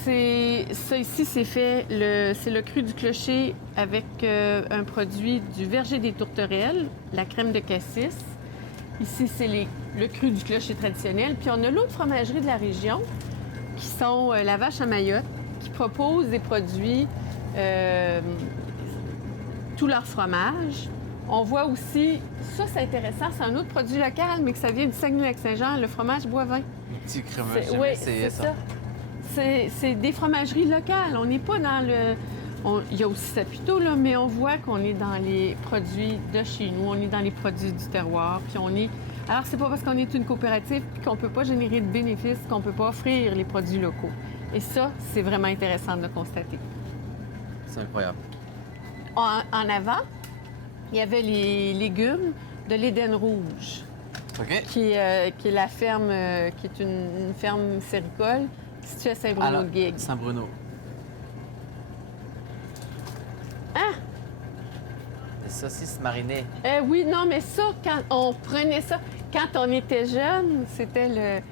Ça ici, c'est le cru du clocher avec un produit du verger des tourterelles, la crème de cassis. Ici, c'est le cru du clocher traditionnel. Puis on a l'autre fromagerie de la région, qui sont la Vache à Mayotte, qui propose des produits, tout leur fromage. On voit aussi, ça c'est intéressant, c'est un autre produit local, mais que ça vient du Saguenay-Lac-Saint-Jean, le fromage Boivin. Le petit crémeux, Oui, c'est ça. C'est des fromageries locales. On n'est pas dans le... Il y a aussi Saputo, là, mais on voit qu'on est dans les produits de chez nous, on est dans les produits du terroir, puis on est... Alors, c'est pas parce qu'on est une coopérative qu'on ne peut pas générer de bénéfices, qu'on ne peut pas offrir les produits locaux. Et ça, c'est vraiment intéressant de le constater. C'est incroyable. En avant, il y avait les légumes de l'Éden Rouge, qui est la ferme, qui est une ferme séricole située à Saint-Bruno-de-Guigue. Saint-Bruno. Ah! Des saucisses marinées. Oui, non, mais ça, quand on prenait ça, quand on était jeune, c'était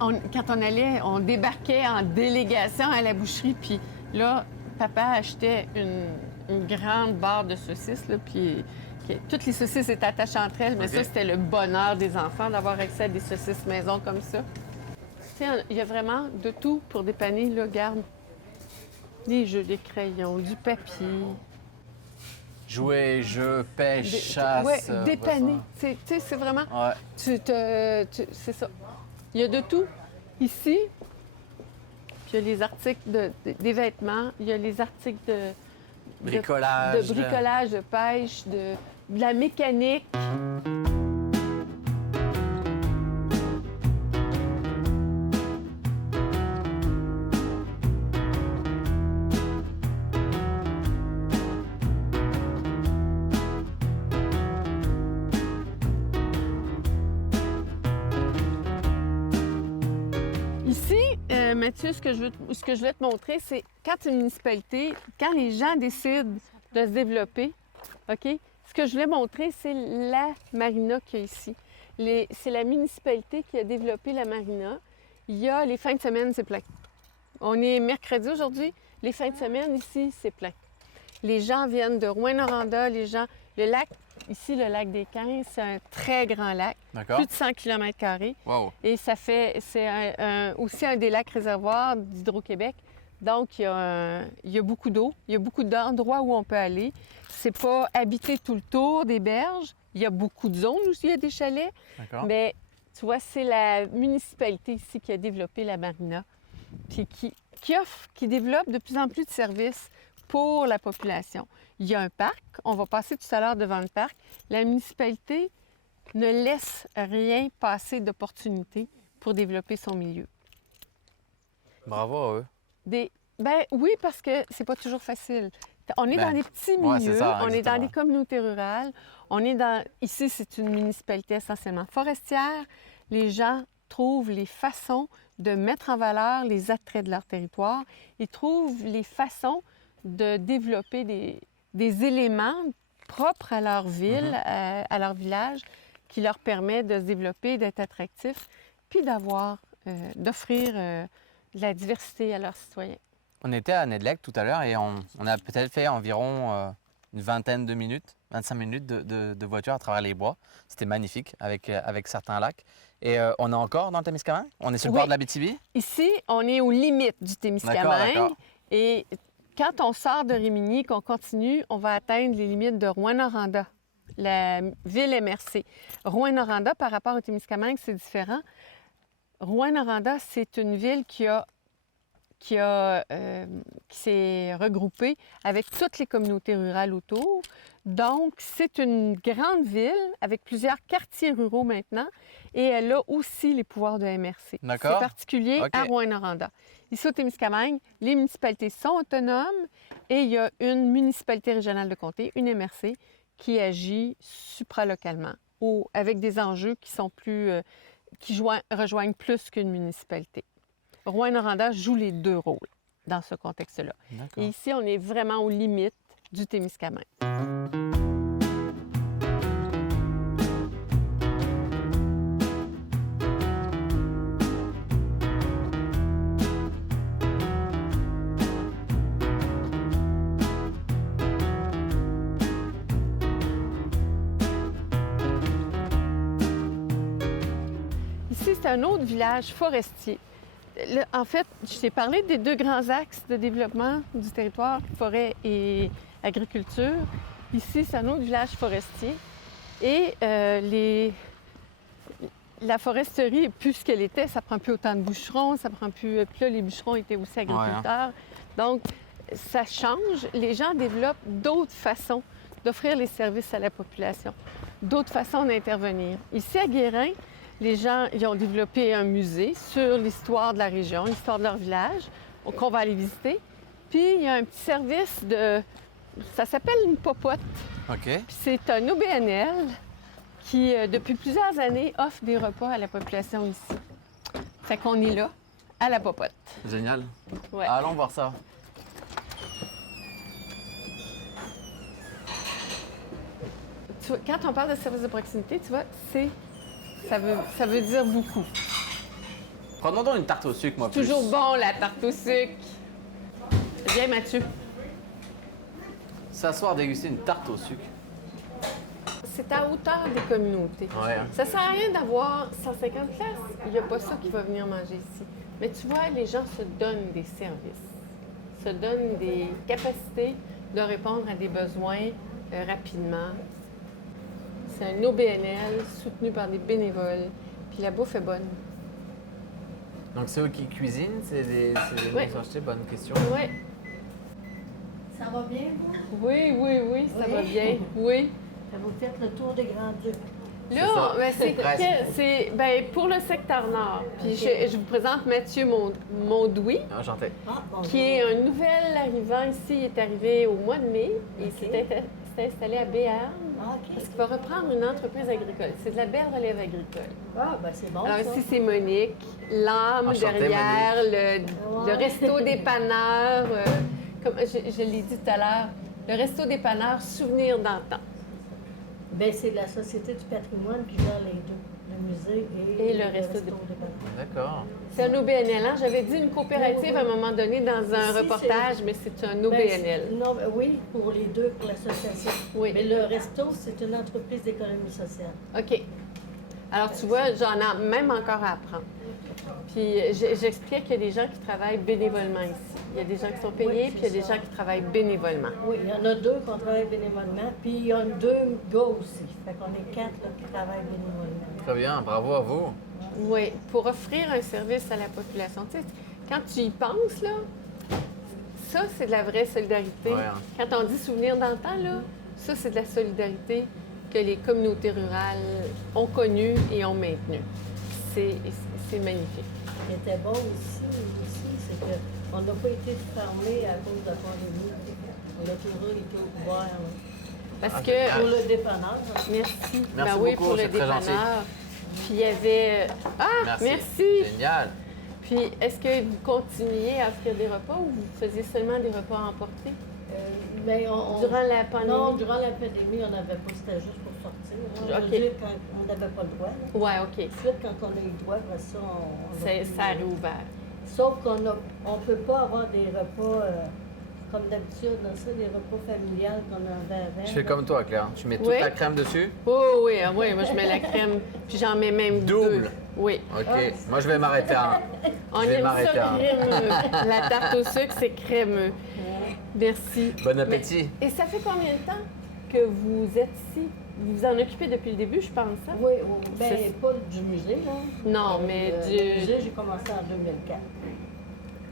quand on allait, on débarquait en délégation à la boucherie, puis là, papa achetait une grande barre de saucisses, là, puis toutes les saucisses étaient attachées entre elles, mais ça, c'était le bonheur des enfants d'avoir accès à des saucisses maison comme ça. Tu sais, il y a vraiment de tout pour dépanner, là, regarde. Des jeux, des crayons, du papier. Jouer, jeux, pêche, chasse. Oui, dépanner. Tu sais, c'est vraiment... Ouais. C'est ça. Il y a de tout ici. Puis il y a les articles des vêtements, il y a les articles de bricolage. De bricolage, de pêche, de la mécanique. Ici, Mathieu, ce que je vais te montrer, c'est quand une municipalité, quand les gens décident de se développer, OK? Ce que je voulais montrer, c'est la marina qu'il y a ici. C'est la municipalité qui a développé la marina. Il y a les fins de semaine, c'est plein. On est mercredi aujourd'hui. Les fins de semaine, ici, c'est plein. Les gens viennent de Rouyn-Noranda, le lac, ici, le lac des 15, c'est un très grand lac. D'accord. Plus de 100 km². Wow. Et c'est aussi un des lacs réservoirs d'Hydro-Québec. Donc, il y a beaucoup d'eau. Il y a beaucoup d'endroits où on peut aller. C'est pas habité tout le tour des berges. Il y a beaucoup de zones où il y a des chalets. D'accord. Mais tu vois, c'est la municipalité ici qui a développé la marina, puis qui développe de plus en plus de services pour la population. Il y a un parc. On va passer tout à l'heure devant le parc. La municipalité ne laisse rien passer d'opportunités pour développer son milieu. Bravo à eux. Ben oui, parce que c'est pas toujours facile. On est dans des petits milieux, c'est ça, on est dans exactement. des communautés rurales. Ici, c'est une municipalité essentiellement forestière. Les gens trouvent les façons de mettre en valeur les attraits de leur territoire. Ils trouvent les façons de développer des éléments propres à leur ville, à leur village, qui leur permettent de se développer, d'être attractifs, puis d'avoir d'offrir de la diversité à leurs citoyens. On était à Nedlec tout à l'heure et on a peut-être fait environ une vingtaine de minutes, 25 minutes de voiture à travers les bois. C'était magnifique avec certains lacs. Et on est encore dans le Témiscamingue? On est sur le Oui. bord de l'Abitibi? Ici, on est aux limites du Témiscamingue. D'accord. Et quand on sort de Rimini, qu'on continue, on va atteindre les limites de Rouyn-Noranda, la ville MRC. Rouyn-Noranda, par rapport au Témiscamingue, c'est différent. Rouyn-Noranda, c'est une ville qui s'est regroupée avec toutes les communautés rurales autour. Donc, c'est une grande ville avec plusieurs quartiers ruraux maintenant et elle a aussi les pouvoirs de MRC. D'accord. C'est particulier OK. à Rouyn-Noranda. Ici, au Témiscamingue, les municipalités sont autonomes et il y a une municipalité régionale de comté, une MRC, qui agit supralocalement avec des enjeux qui sont rejoignent plus qu'une municipalité. Rouyn-Noranda joue les deux rôles dans ce contexte-là. D'accord. Et ici, on est vraiment aux limites du Témiscamingue. Ici, c'est un autre village forestier. En fait, je t'ai parlé des deux grands axes de développement du territoire, forêt et agriculture. Ici, c'est un autre village forestier. Et la foresterie est plus ce qu'elle était. Ça prend plus autant de bûcherons, ça prend plus... Puis là, les bûcherons étaient aussi agriculteurs. Donc, ça change. Les gens développent d'autres façons d'offrir les services à la population, d'autres façons d'intervenir. Ici, à Guérin, les gens ils ont développé un musée sur l'histoire de la région, l'histoire de leur village, qu'on va aller visiter. Puis, il y a un petit service de... Ça s'appelle une popote. OK. Puis c'est un OBNL qui, depuis plusieurs années, offre des repas à la population ici. Fait qu'on est là, à la popote. Génial. Ouais. Allons voir ça. Tu vois, quand on parle de service de proximité, tu vois, ça veut dire beaucoup. Prenons donc une tarte au sucre, moi, plus. Toujours bon, la tarte au sucre. Viens, Mathieu. S'asseoir, déguster une tarte au sucre. C'est à hauteur des communautés. Ouais. Ça sert à rien d'avoir 150 places. Il n'y a pas ça qui va venir manger ici. Mais tu vois, les gens se donnent des services, se donnent des capacités de répondre à des besoins rapidement. C'est un OBNL soutenu par des bénévoles. Puis la bouffe est bonne. Donc, c'est eux qui cuisinent? C'est des Ouais. gens achetés? Bonne question. Oui, Ça va bien, vous? oui, ça Oui. va bien. Oui. Vous faites le tour des Grands-Ducs. Là, ça. ben, Presque. c'est pour le secteur nord. Puis OK. je vous présente Mathieu Mondoui, Enchanté. Ah, bonjour. qui est un nouvel arrivant ici. Il est arrivé au mois de mai. Il OK. s'est installé à Béarn Ah, parce OK. qu'il va reprendre une entreprise agricole. C'est de la belle relève agricole. Ah, ben c'est bon, Alors ça. ici, c'est Monique, l'âme Enchanté, derrière, le Ouais. resto dépanneur, comme je l'ai dit tout à l'heure, le resto dépanneur Souvenir d'antan. Ben, c'est la Société du patrimoine qui gère les deux, le musée Et le resto de D'accord. C'est un OBNL, hein? J'avais dit une coopérative Oui, oui. à un moment donné dans un Ici, reportage, mais c'est un OBNL. Non, ben oui, pour les deux, pour l'association. Oui. Mais le resto, c'est une entreprise d'économie sociale. OK. Alors, tu vois, j'en ai même encore à apprendre. Puis, j'expliquais qu'il y a des gens qui travaillent bénévolement ici. Il y a des gens qui sont payés, Oui, puis il y a des c'est ça. gens qui travaillent bénévolement. Oui, il y en a deux qui travaillent bénévolement, puis il y en a deux gars aussi. Fait qu'on est quatre là, qui travaillent bénévolement. Très bien, bravo à vous. Oui, pour offrir un service à la population. Tu sais, quand tu y penses, là, ça, c'est de la vraie solidarité. Ouais, hein. Quand on dit souvenir d'antan, là, ça, c'est de la solidarité que les communautés rurales ont connue et ont maintenue. C'est magnifique. Ce qui était bon ici aussi, c'est qu'on n'a pas été fermé à cause de la pandémie. On a toujours été ouvert. là. Parce Ah, que... génial. Pour le dépanneur. Merci. Merci Ben oui, beaucoup, pour le c'est très gentil. dépanneur. Puis il y avait... Ah, merci! Génial. Puis est-ce que vous continuiez à offrir des repas ou vous faisiez seulement des repas à emporter? Mais Durant la pandémie? Non, durant la pandémie, on n'avait pas, c'était juste pour sortir. Là. OK. Je veux dire, quand on n'avait pas le droit. Là. Ouais, OK. Ensuite, quand on a eu le droit, après ça, Ça a réouvert. Sauf qu'on ne peut pas avoir des repas comme d'habitude, dans ça, des repas familiales qu'on avait avant. Je fais comme toi, Claire. Tu mets toute Oui. la crème dessus? Oh oui, ah oui, moi je mets la crème, puis j'en mets même Double. 2. Oui. OK. Moi, je vais m'arrêter à un. On Je vais aime ça m'arrêter à un. crémeux. La tarte au sucre, c'est crémeux. Ouais. Merci. Bon appétit. Et ça fait combien de temps que vous êtes ici? Vous vous en occupez depuis le début, je pense, hein? Oui, oui. Ben, C'est- pas du musée, là. Non, mais Le musée, j'ai commencé en 2004.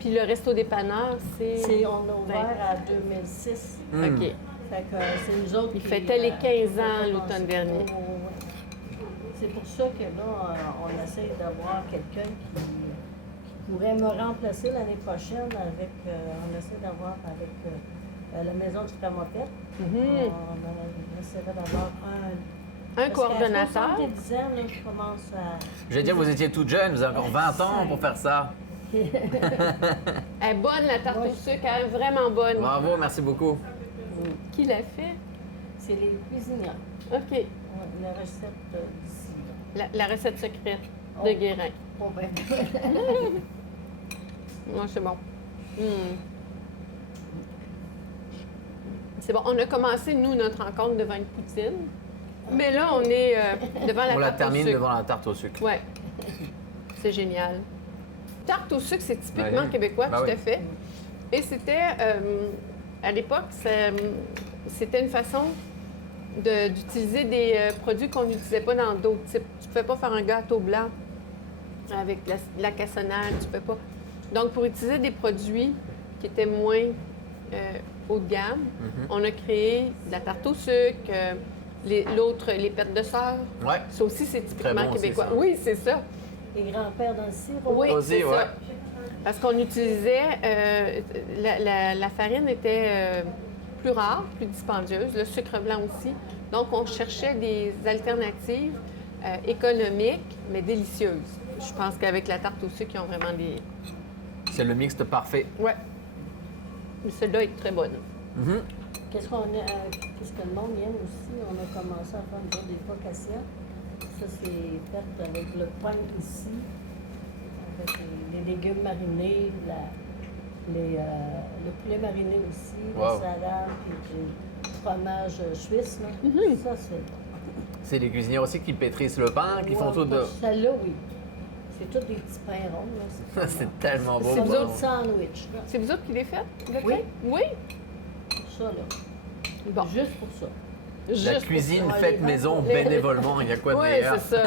Puis le resto dépanneur, c'est... On a ouvert en 2006. Hmm. OK. Fait que c'est nous autres Il qui, fêtait les 15 ans qui l'automne commencé. dernier. Oh, ouais. C'est pour ça que là, on essaie d'avoir quelqu'un qui pourrait me remplacer l'année prochaine avec, on essaie d'avoir avec la maison du Framopette. Mhm. On essaierait d'avoir un... Un coordonnateur. Parce qu'à 70 ans, là, je commence à... Je vais dire, vous étiez toute jeune, vous avez encore 20 ans pour faire ça. Elle est bonne, la tarte au sucre, elle est vraiment bonne. Bravo, merci beaucoup. Qui l'a fait? C'est les cuisinières. OK. Ouais, la recette d'ici. là. La recette secrète Oh. de Guérin. Oh, ben, Non, c'est bon. C'est bon. On a commencé, nous, notre rencontre devant une poutine. Mais là, on est devant la On la tarte au termine sucre. devant la tarte au sucre. Ouais. C'est génial. Tarte au sucre, c'est typiquement Ouais. québécois, Bah tout oui. à fait. Et c'était, à l'époque, c'était une façon d'utiliser des produits qu'on n'utilisait pas dans d'autres types. Tu ne pouvais pas faire un gâteau blanc avec de la cassonade, tu peux pas. Donc, pour utiliser des produits qui étaient moins haut de gamme, on a créé de la tarte au sucre, les pêtes de sœur. Ouais. Ça aussi, c'est typiquement bon aussi, québécois. ça. Oui, c'est ça. les grands-pères dans le sirop. Oui, Aussi, c'est ouais. ça. Parce qu'on utilisait, la farine était plus rare, plus dispendieuse, le sucre blanc aussi. Donc, on cherchait des alternatives économiques, mais délicieuses. Je pense qu'avec la tarte au sucre, ils ont vraiment des... C'est le mixte parfait. Ouais. Mais celle-là est très bonne. Mhm. Qu'est-ce que le monde aime aussi? On a commencé à faire des focaccia. Ça, c'est fait avec le pain ici, avec les légumes marinés, le poulet mariné aussi, Wow. la salade, puis du fromage suisse. Là. Ça, c'est bon. C'est les cuisinières aussi qui pétrissent le pain, qui font Ouais, tout de... Celle-là, oui. C'est tous des petits pains ronds. Là. C'est tellement beau. C'est comme vous un autres? sandwich. Là. C'est vous autres qui les faites? le Oui. pain? Oui? Pour ça, là. Bon. Juste pour ça. La Juste pour cuisine ça. faite maison bénévolement, il y a quoi de Oui, meilleur? c'est ça.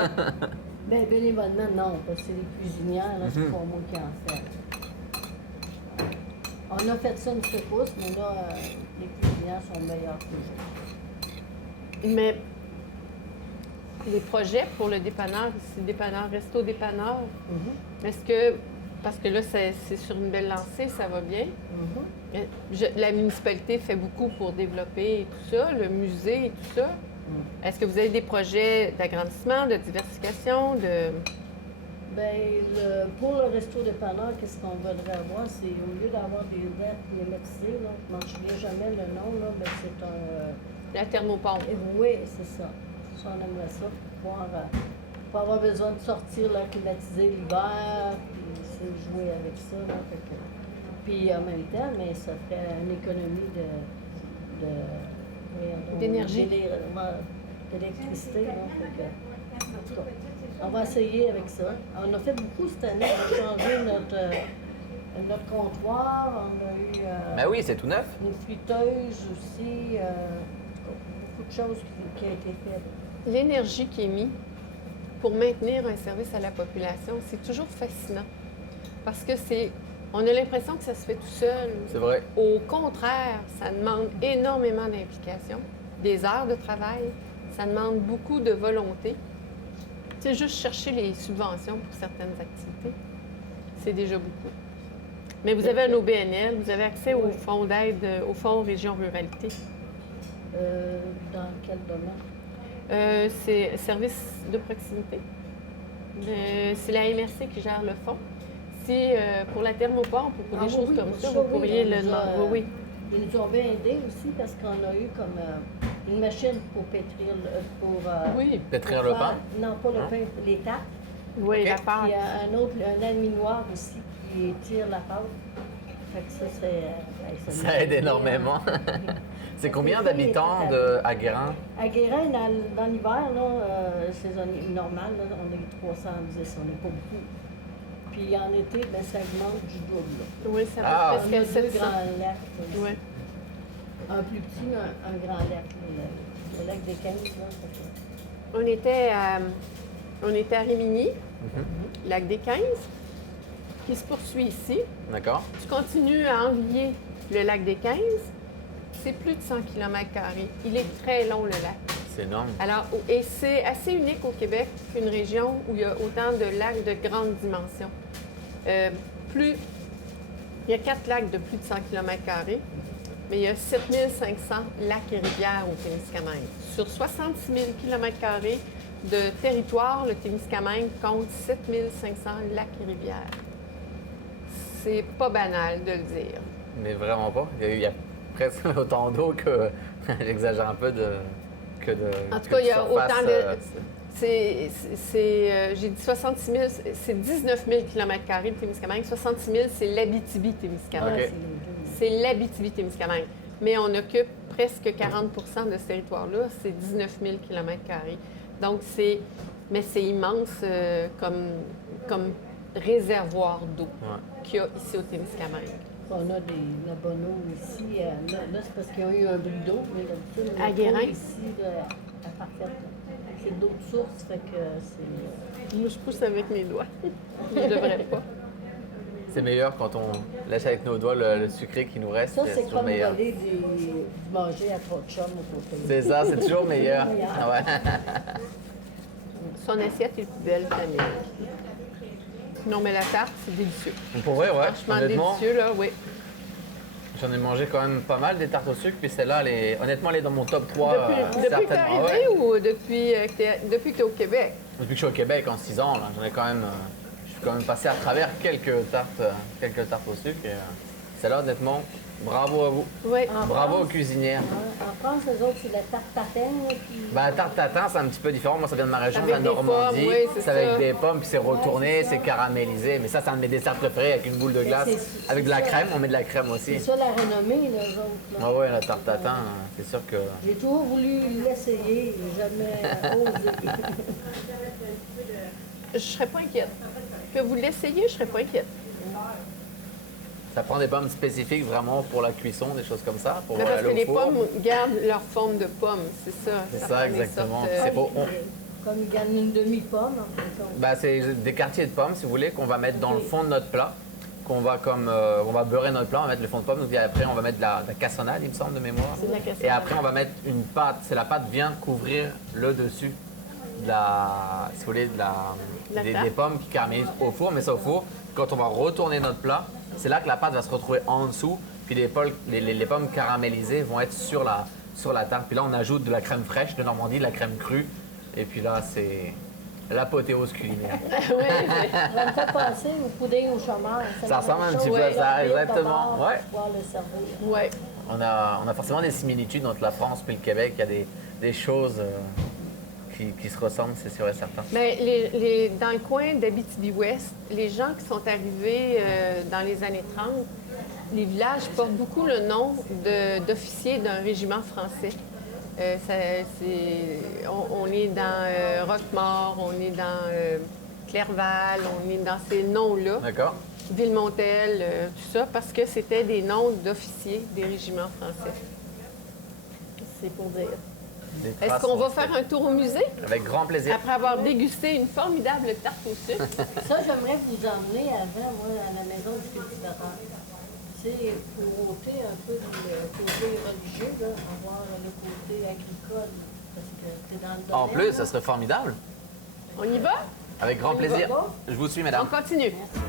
Bien, bénévolement, non, parce que c'est les cuisinières, là, c'est pas moi qui en fais. On a fait ça une secousse, mais là, les cuisinières sont meilleures que nous. Mais les projets pour le dépanneur, ici, dépanneur, resto dépanneur, est-ce que, parce que là, c'est sur une belle lancée, ça va bien. La municipalité fait beaucoup pour développer tout ça, le musée et tout ça. Est-ce que vous avez des projets d'agrandissement, de diversification, de... Bien, pour le resto dépanneur, qu'est-ce qu'on voudrait avoir? C'est au lieu d'avoir des lettres climatisées, là, je ne m'en souviens jamais le nom, là, ben, c'est un. La thermopompe. Oui, c'est ça. Ça, on aimerait ça pour pouvoir pas avoir besoin de sortir l'air climatisé l'hiver, puis c'est jouer avec ça. Là, fait que... Puis en même temps, mais ça ferait une économie d'énergie. D'électricité. Là, fait que, en tout cas, on va essayer avec ça. On a fait beaucoup cette année. On a changé notre comptoir. On a eu Ben oui, c'est tout neuf. une friteuse aussi. Beaucoup de choses qui ont été faites. L'énergie qui est mise pour maintenir un service à la population, c'est toujours fascinant. Parce que on a l'impression que ça se fait tout seul. C'est vrai. Au contraire, ça demande énormément d'implication, des heures de travail, ça demande beaucoup de volonté. C'est juste chercher les subventions pour certaines activités. C'est déjà beaucoup. Mais vous avez un OBNL, vous avez accès au fonds d'aide, au fonds Région Ruralité. Dans quel domaine? C'est service de proximité. C'est la MRC qui gère le fonds. Si pour la thermopompe ou pour des choses comme ça, vous pourriez le demander. Oui, oui. Ils nous ont bien aidés aussi parce qu'on a eu comme une machine pour pétrir, Oui, Pétrir pour le faire- pain? Non, pas le Non? pain, les tartes. oui, Ok. la Puis pâte. il y a un autre, un aluminoir aussi qui tire la pâte. Fait que ça, c'est... Ça aide énormément. C'est combien d'habitants à Guérin? À Guérin, dans l'hiver, là, saisonnier normal, là, on est 310, on n'est pas beaucoup. Puis en été, ben, ça augmente du double. Là. Oui, ça Ah. va On a presque deux 700. grands lacs. Là. Oui. Un plus petit, un grand lac. Là, le lac des 15. Là, fait On était à Rimini, Mhm. lac des 15, qui se poursuit ici. D'accord. Tu continues à envier le lac des 15, c'est plus de 100 km². Il est très long, le lac. C'est énorme. Alors, et c'est assez unique au Québec qu'une région où il y a autant de lacs de grande dimension. Il y a 4 lacs de plus de 100 km², mais il y a 7500 lacs et rivières au Témiscamingue. Sur 66 000 km² de territoire, le Témiscamingue compte 7500 lacs et rivières. C'est pas banal de le dire. Mais vraiment pas. Il y a presque autant d'eau que. J'exagère un peu que de. En tout que cas, il y a surface, autant de. J'ai dit 66 000, c'est 19 000 km² le Témiscamingue. 66 000, c'est l'Abitibi-Témiscamingue. Ok. C'est l'Abitibi-Témiscamingue. Mais on occupe presque 40 de ce territoire-là, c'est 19 000 km². Donc, mais c'est immense comme réservoir d'eau Ouais. qu'il y a ici au Témiscamingue. On a de la bonne eau ici. Là, c'est parce qu'ils ont eu un bris d'eau, mais d'habitude, on À a Guérin? pas ici à parfaite. Là. C'est de l'eau de source, fait que c'est... Moi, je pousse avec mes doigts. Je ne devrais pas. C'est meilleur quand on lâche avec nos doigts le sucré qui nous reste. Ça, c'est toujours comme meilleur. voler du manger à trop de chum au côté. C'est ça, c'est toujours meilleur. Meilleur. Ah ouais. Son assiette est plus belle que la mienne. Non, mais la tarte, c'est délicieux. Pour vrai, ouais. Franchement Honnêtement, délicieux, là, oui. j'en ai mangé quand même pas mal des tartes au sucre, puis celle-là, honnêtement, elle est dans mon top 3. Depuis que t'es certainement. arrivé Ouais. ou depuis que t'es au Québec? Depuis que je suis au Québec en 6 ans, là, j'en ai quand même. Je suis quand même passé à travers quelques tartes au sucre. Et, celle-là, honnêtement, bravo à vous. Oui. En Bravo aux France, cuisinières. En France, les autres, c'est la tarte tatin. Puis... Ben, la tarte tatin, c'est un petit peu différent. Moi, ça vient de ma région, de Avec la des Normandie. pommes, oui, c'est c'est avec ça. des pommes, puis c'est retourné, c'est c'est ça. caramélisé. Mais ça, c'est un de mes desserts préférés avec une boule de glace. c'est- Avec de la c'est ça. crème, on met de la crème aussi. C'est ça la renommée, les autres. Là. Ah ouais, la tarte tatin, c'est sûr que. J'ai toujours voulu l'essayer, j'ai jamais osé. Je serais pas inquiète. Que vous l'essayiez, je serais pas inquiète. Ça prend des pommes spécifiques vraiment pour la cuisson, des choses comme ça. Pour Mais parce aller que au les four. pommes gardent leur forme de pomme, c'est ça. C'est ça, prend des exactement. sortes, C'est pas- Comme ils gagnent une demi-pomme, en fait. Bah, c'est des quartiers de pommes, si vous voulez, qu'on va mettre dans le fond de notre plat. On va beurrer notre plat, on va mettre le fond de pomme, donc après on va mettre de la cassonade, il me semble, de mémoire. C'est de la cassonade. Et après on va mettre une pâte, c'est la pâte vient couvrir le dessus de la, si vous voulez, La des tarte. pommes qui caramélisent au four, mais ça au four. Quand on va retourner notre plat, c'est là que la pâte va se retrouver en dessous, puis les pommes caramélisées vont être sur la tarte. Puis là on ajoute de la crème fraîche de Normandie, de la crème crue, et puis là c'est l'apothéose culinaire. Oui, mais- Ça me fait penser au pudding au chômage. Ça ressemble un petit peu à ça, exactement. Ouais. Pouvoir le servir. ouais. On a forcément des similitudes entre la France et le Québec. Il y a des choses qui se ressemblent, c'est sûr et certain. Mais dans le coin d'Abitibi-Ouest, les gens qui sont arrivés dans les années 30, les villages portent beaucoup le nom d'officiers d'un régiment français. On est dans Roquemort, on est dans Clerval, on est dans ces noms-là, D'accord? Villemontel, tout ça, parce que c'était des noms d'officiers des régiments français. C'est pour dire. Des Est-ce traces qu'on va françaises. faire un tour au musée Avec grand plaisir. après avoir dégusté une formidable tarte au sucre? Ça, j'aimerais vous emmener avant, moi, à la maison du cultivateur. C'est pour ôter un peu le côté religieux, là, avoir le côté agricole, parce que c'est dans le domaine. En plus, là. ça serait formidable. On y va? Avec grand On y va plaisir. pas? Je vous suis, On mesdames. continue. Merci.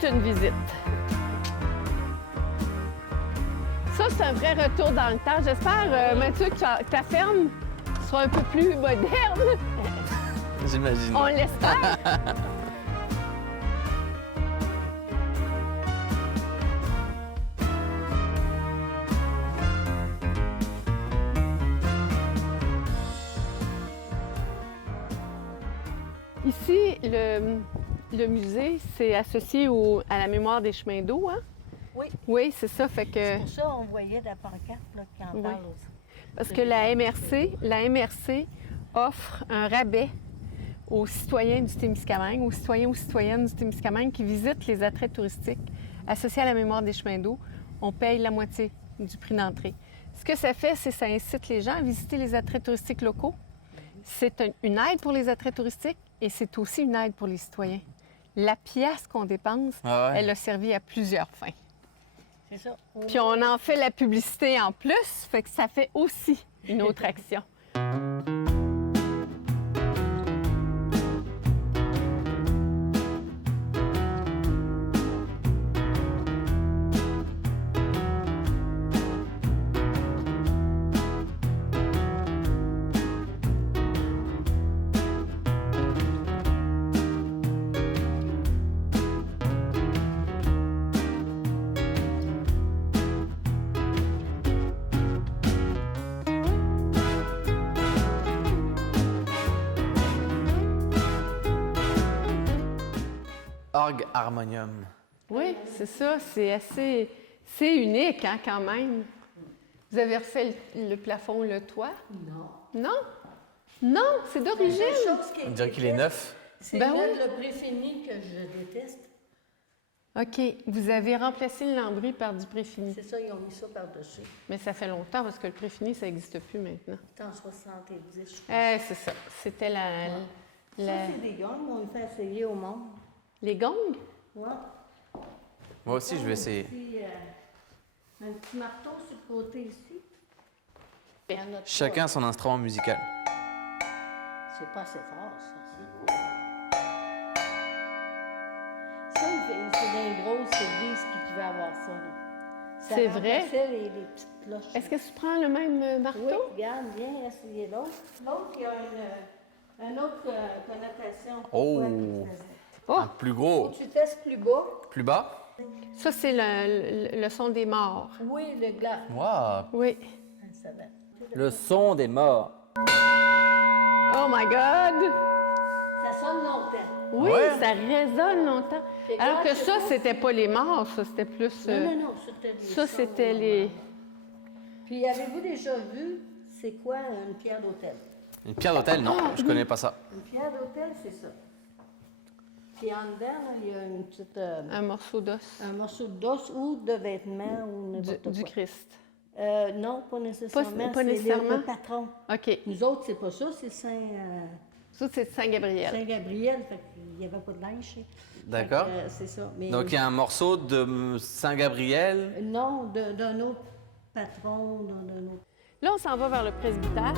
toute une visite. Ça, c'est un vrai retour dans le temps. J'espère, Mathieu, que ta ferme sera un peu plus moderne. J'imagine. On l'espère. Ici, le musée, c'est associé à la mémoire des chemins d'eau, hein? Oui. Oui, c'est ça. Fait que... C'est pour ça qu'on voyait la pancarte là, qui en Oui. parle aussi. Parce que la MRC offre un rabais aux citoyens du Témiscamingue, aux citoyens ou citoyennes du Témiscamingue qui visitent les attraits touristiques associés à la mémoire des chemins d'eau. On paye la moitié du prix d'entrée. Ce que ça fait, c'est que ça incite les gens à visiter les attraits touristiques locaux. C'est une aide pour les attraits touristiques et c'est aussi une aide pour les citoyens. La pièce qu'on dépense, elle a servi à plusieurs fins. C'est ça. Puis on en fait la publicité en plus, fait que ça fait aussi une autre action. Orgue harmonium. Oui, c'est ça. C'est assez... C'est unique, hein, quand même. Vous avez refait le plafond, le toit? Non. Non? Non, c'est d'origine. La chose qui On dirait qu'il est neuf. C'est Ben le préfini que je déteste. OK. Vous avez remplacé le lambris par du préfini. C'est ça, ils ont mis ça par-dessus. Mais ça fait longtemps parce que le préfini, ça n'existe plus maintenant. C'était en 70, je crois. C'est ça. C'était la... Ça, c'est des gars, on fait essayer au monde. Les gongs? Ouais. Moi aussi, je vais essayer. Un petit marteau sur le côté ici. Il y en a Chacun trois. son instrument musical. C'est pas assez fort, ça. Ça, c'est des grosses églises qui devaient avoir ça. Là. Ça C'est vrai? remplaçait les petites cloches. Est-ce que tu prends le même marteau? Oui, regarde, viens essayer l'autre. L'autre, il y a une autre connotation. Oh! Oh! Un plus gros. Tu testes plus bas. Plus bas? Ça, c'est le son des morts. Oui, le glas. Wow! Oui. Ça va. Le son des morts. Oh my God! Ça sonne longtemps. Oui, Ouais. ça résonne longtemps. C'est Alors que grave, ça, c'est c'était pas les morts, ça, c'était plus... Non, c'était les ça, sons c'était normaux. les... Puis, avez-vous déjà vu, c'est quoi une pierre d'autel? Une pierre d'hôtel? Non, je connais pas ça. Une pierre d'autel, c'est ça. Puis en dedans, là, il y a une petite, Un morceau d'os un morceau d'os ou de vêtements ou n'importe du quoi. Christ. Non, pas nécessairement. pas c'est nécessairement? le patron. OK. Nous autres, c'est pas ça, c'est Ça, c'est Saint-Gabriel. Saint-Gabriel. Fait qu'il n'y avait pas de linge. D'accord. Fait que, c'est ça. Mais, Donc il y a un morceau de Saint-Gabriel. non, d'un autre patron, d'un autre. Là, on s'en va vers le presbytère.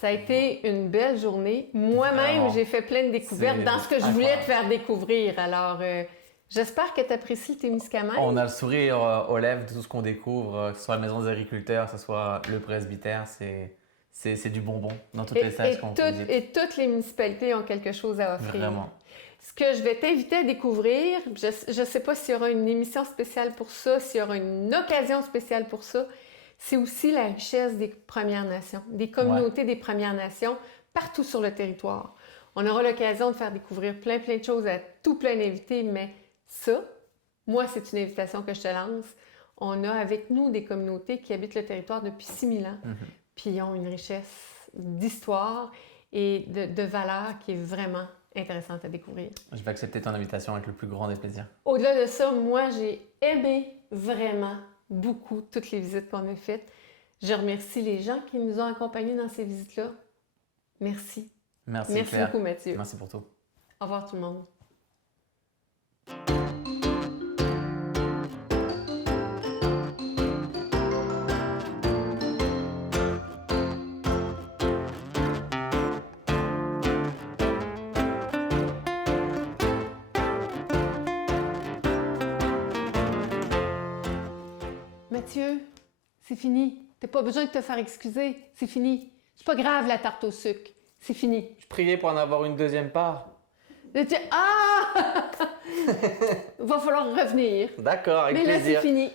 Ça a été une belle journée. Moi-même, Vraiment. j'ai fait plein de découvertes C'est dans ce que je voulais te incroyable. faire découvrir. Alors, j'espère que tu apprécies le Témiscamingue. On a le sourire aux lèvres de tout ce qu'on découvre, que ce soit la maison des agriculteurs, que ce soit le presbytère, c'est du bonbon dans toutes les salles qu'on visite. Et toutes les municipalités ont quelque chose à offrir. Vraiment. Ce que je vais t'inviter à découvrir, je ne sais pas s'il y aura une émission spéciale pour ça, s'il y aura une occasion spéciale pour ça, c'est aussi la richesse des Premières Nations, des communautés des Premières Nations partout sur le territoire. On aura l'occasion de faire découvrir plein de choses à tout plein d'invités, mais ça, moi, c'est une invitation que je te lance. On a avec nous des communautés qui habitent le territoire depuis 6000 ans, puis ils ont une richesse d'histoire et de valeurs qui est vraiment intéressante à découvrir. Je vais accepter ton invitation avec le plus grand des plaisirs. Au-delà de ça, moi, j'ai aimé vraiment beaucoup toutes les visites qu'on a faites. Je remercie les gens qui nous ont accompagnés dans ces visites-là. Merci. Merci Merci Claire. beaucoup, Mathieu. Merci pour tout. Au revoir tout le monde. Mathieu, c'est fini. T'as pas besoin de te faire excuser. C'est fini. C'est pas grave la tarte au sucre. C'est fini. Je priais pour en avoir une deuxième part. Ah! Va falloir revenir. D'accord, avec Mais là, plaisir. c'est fini.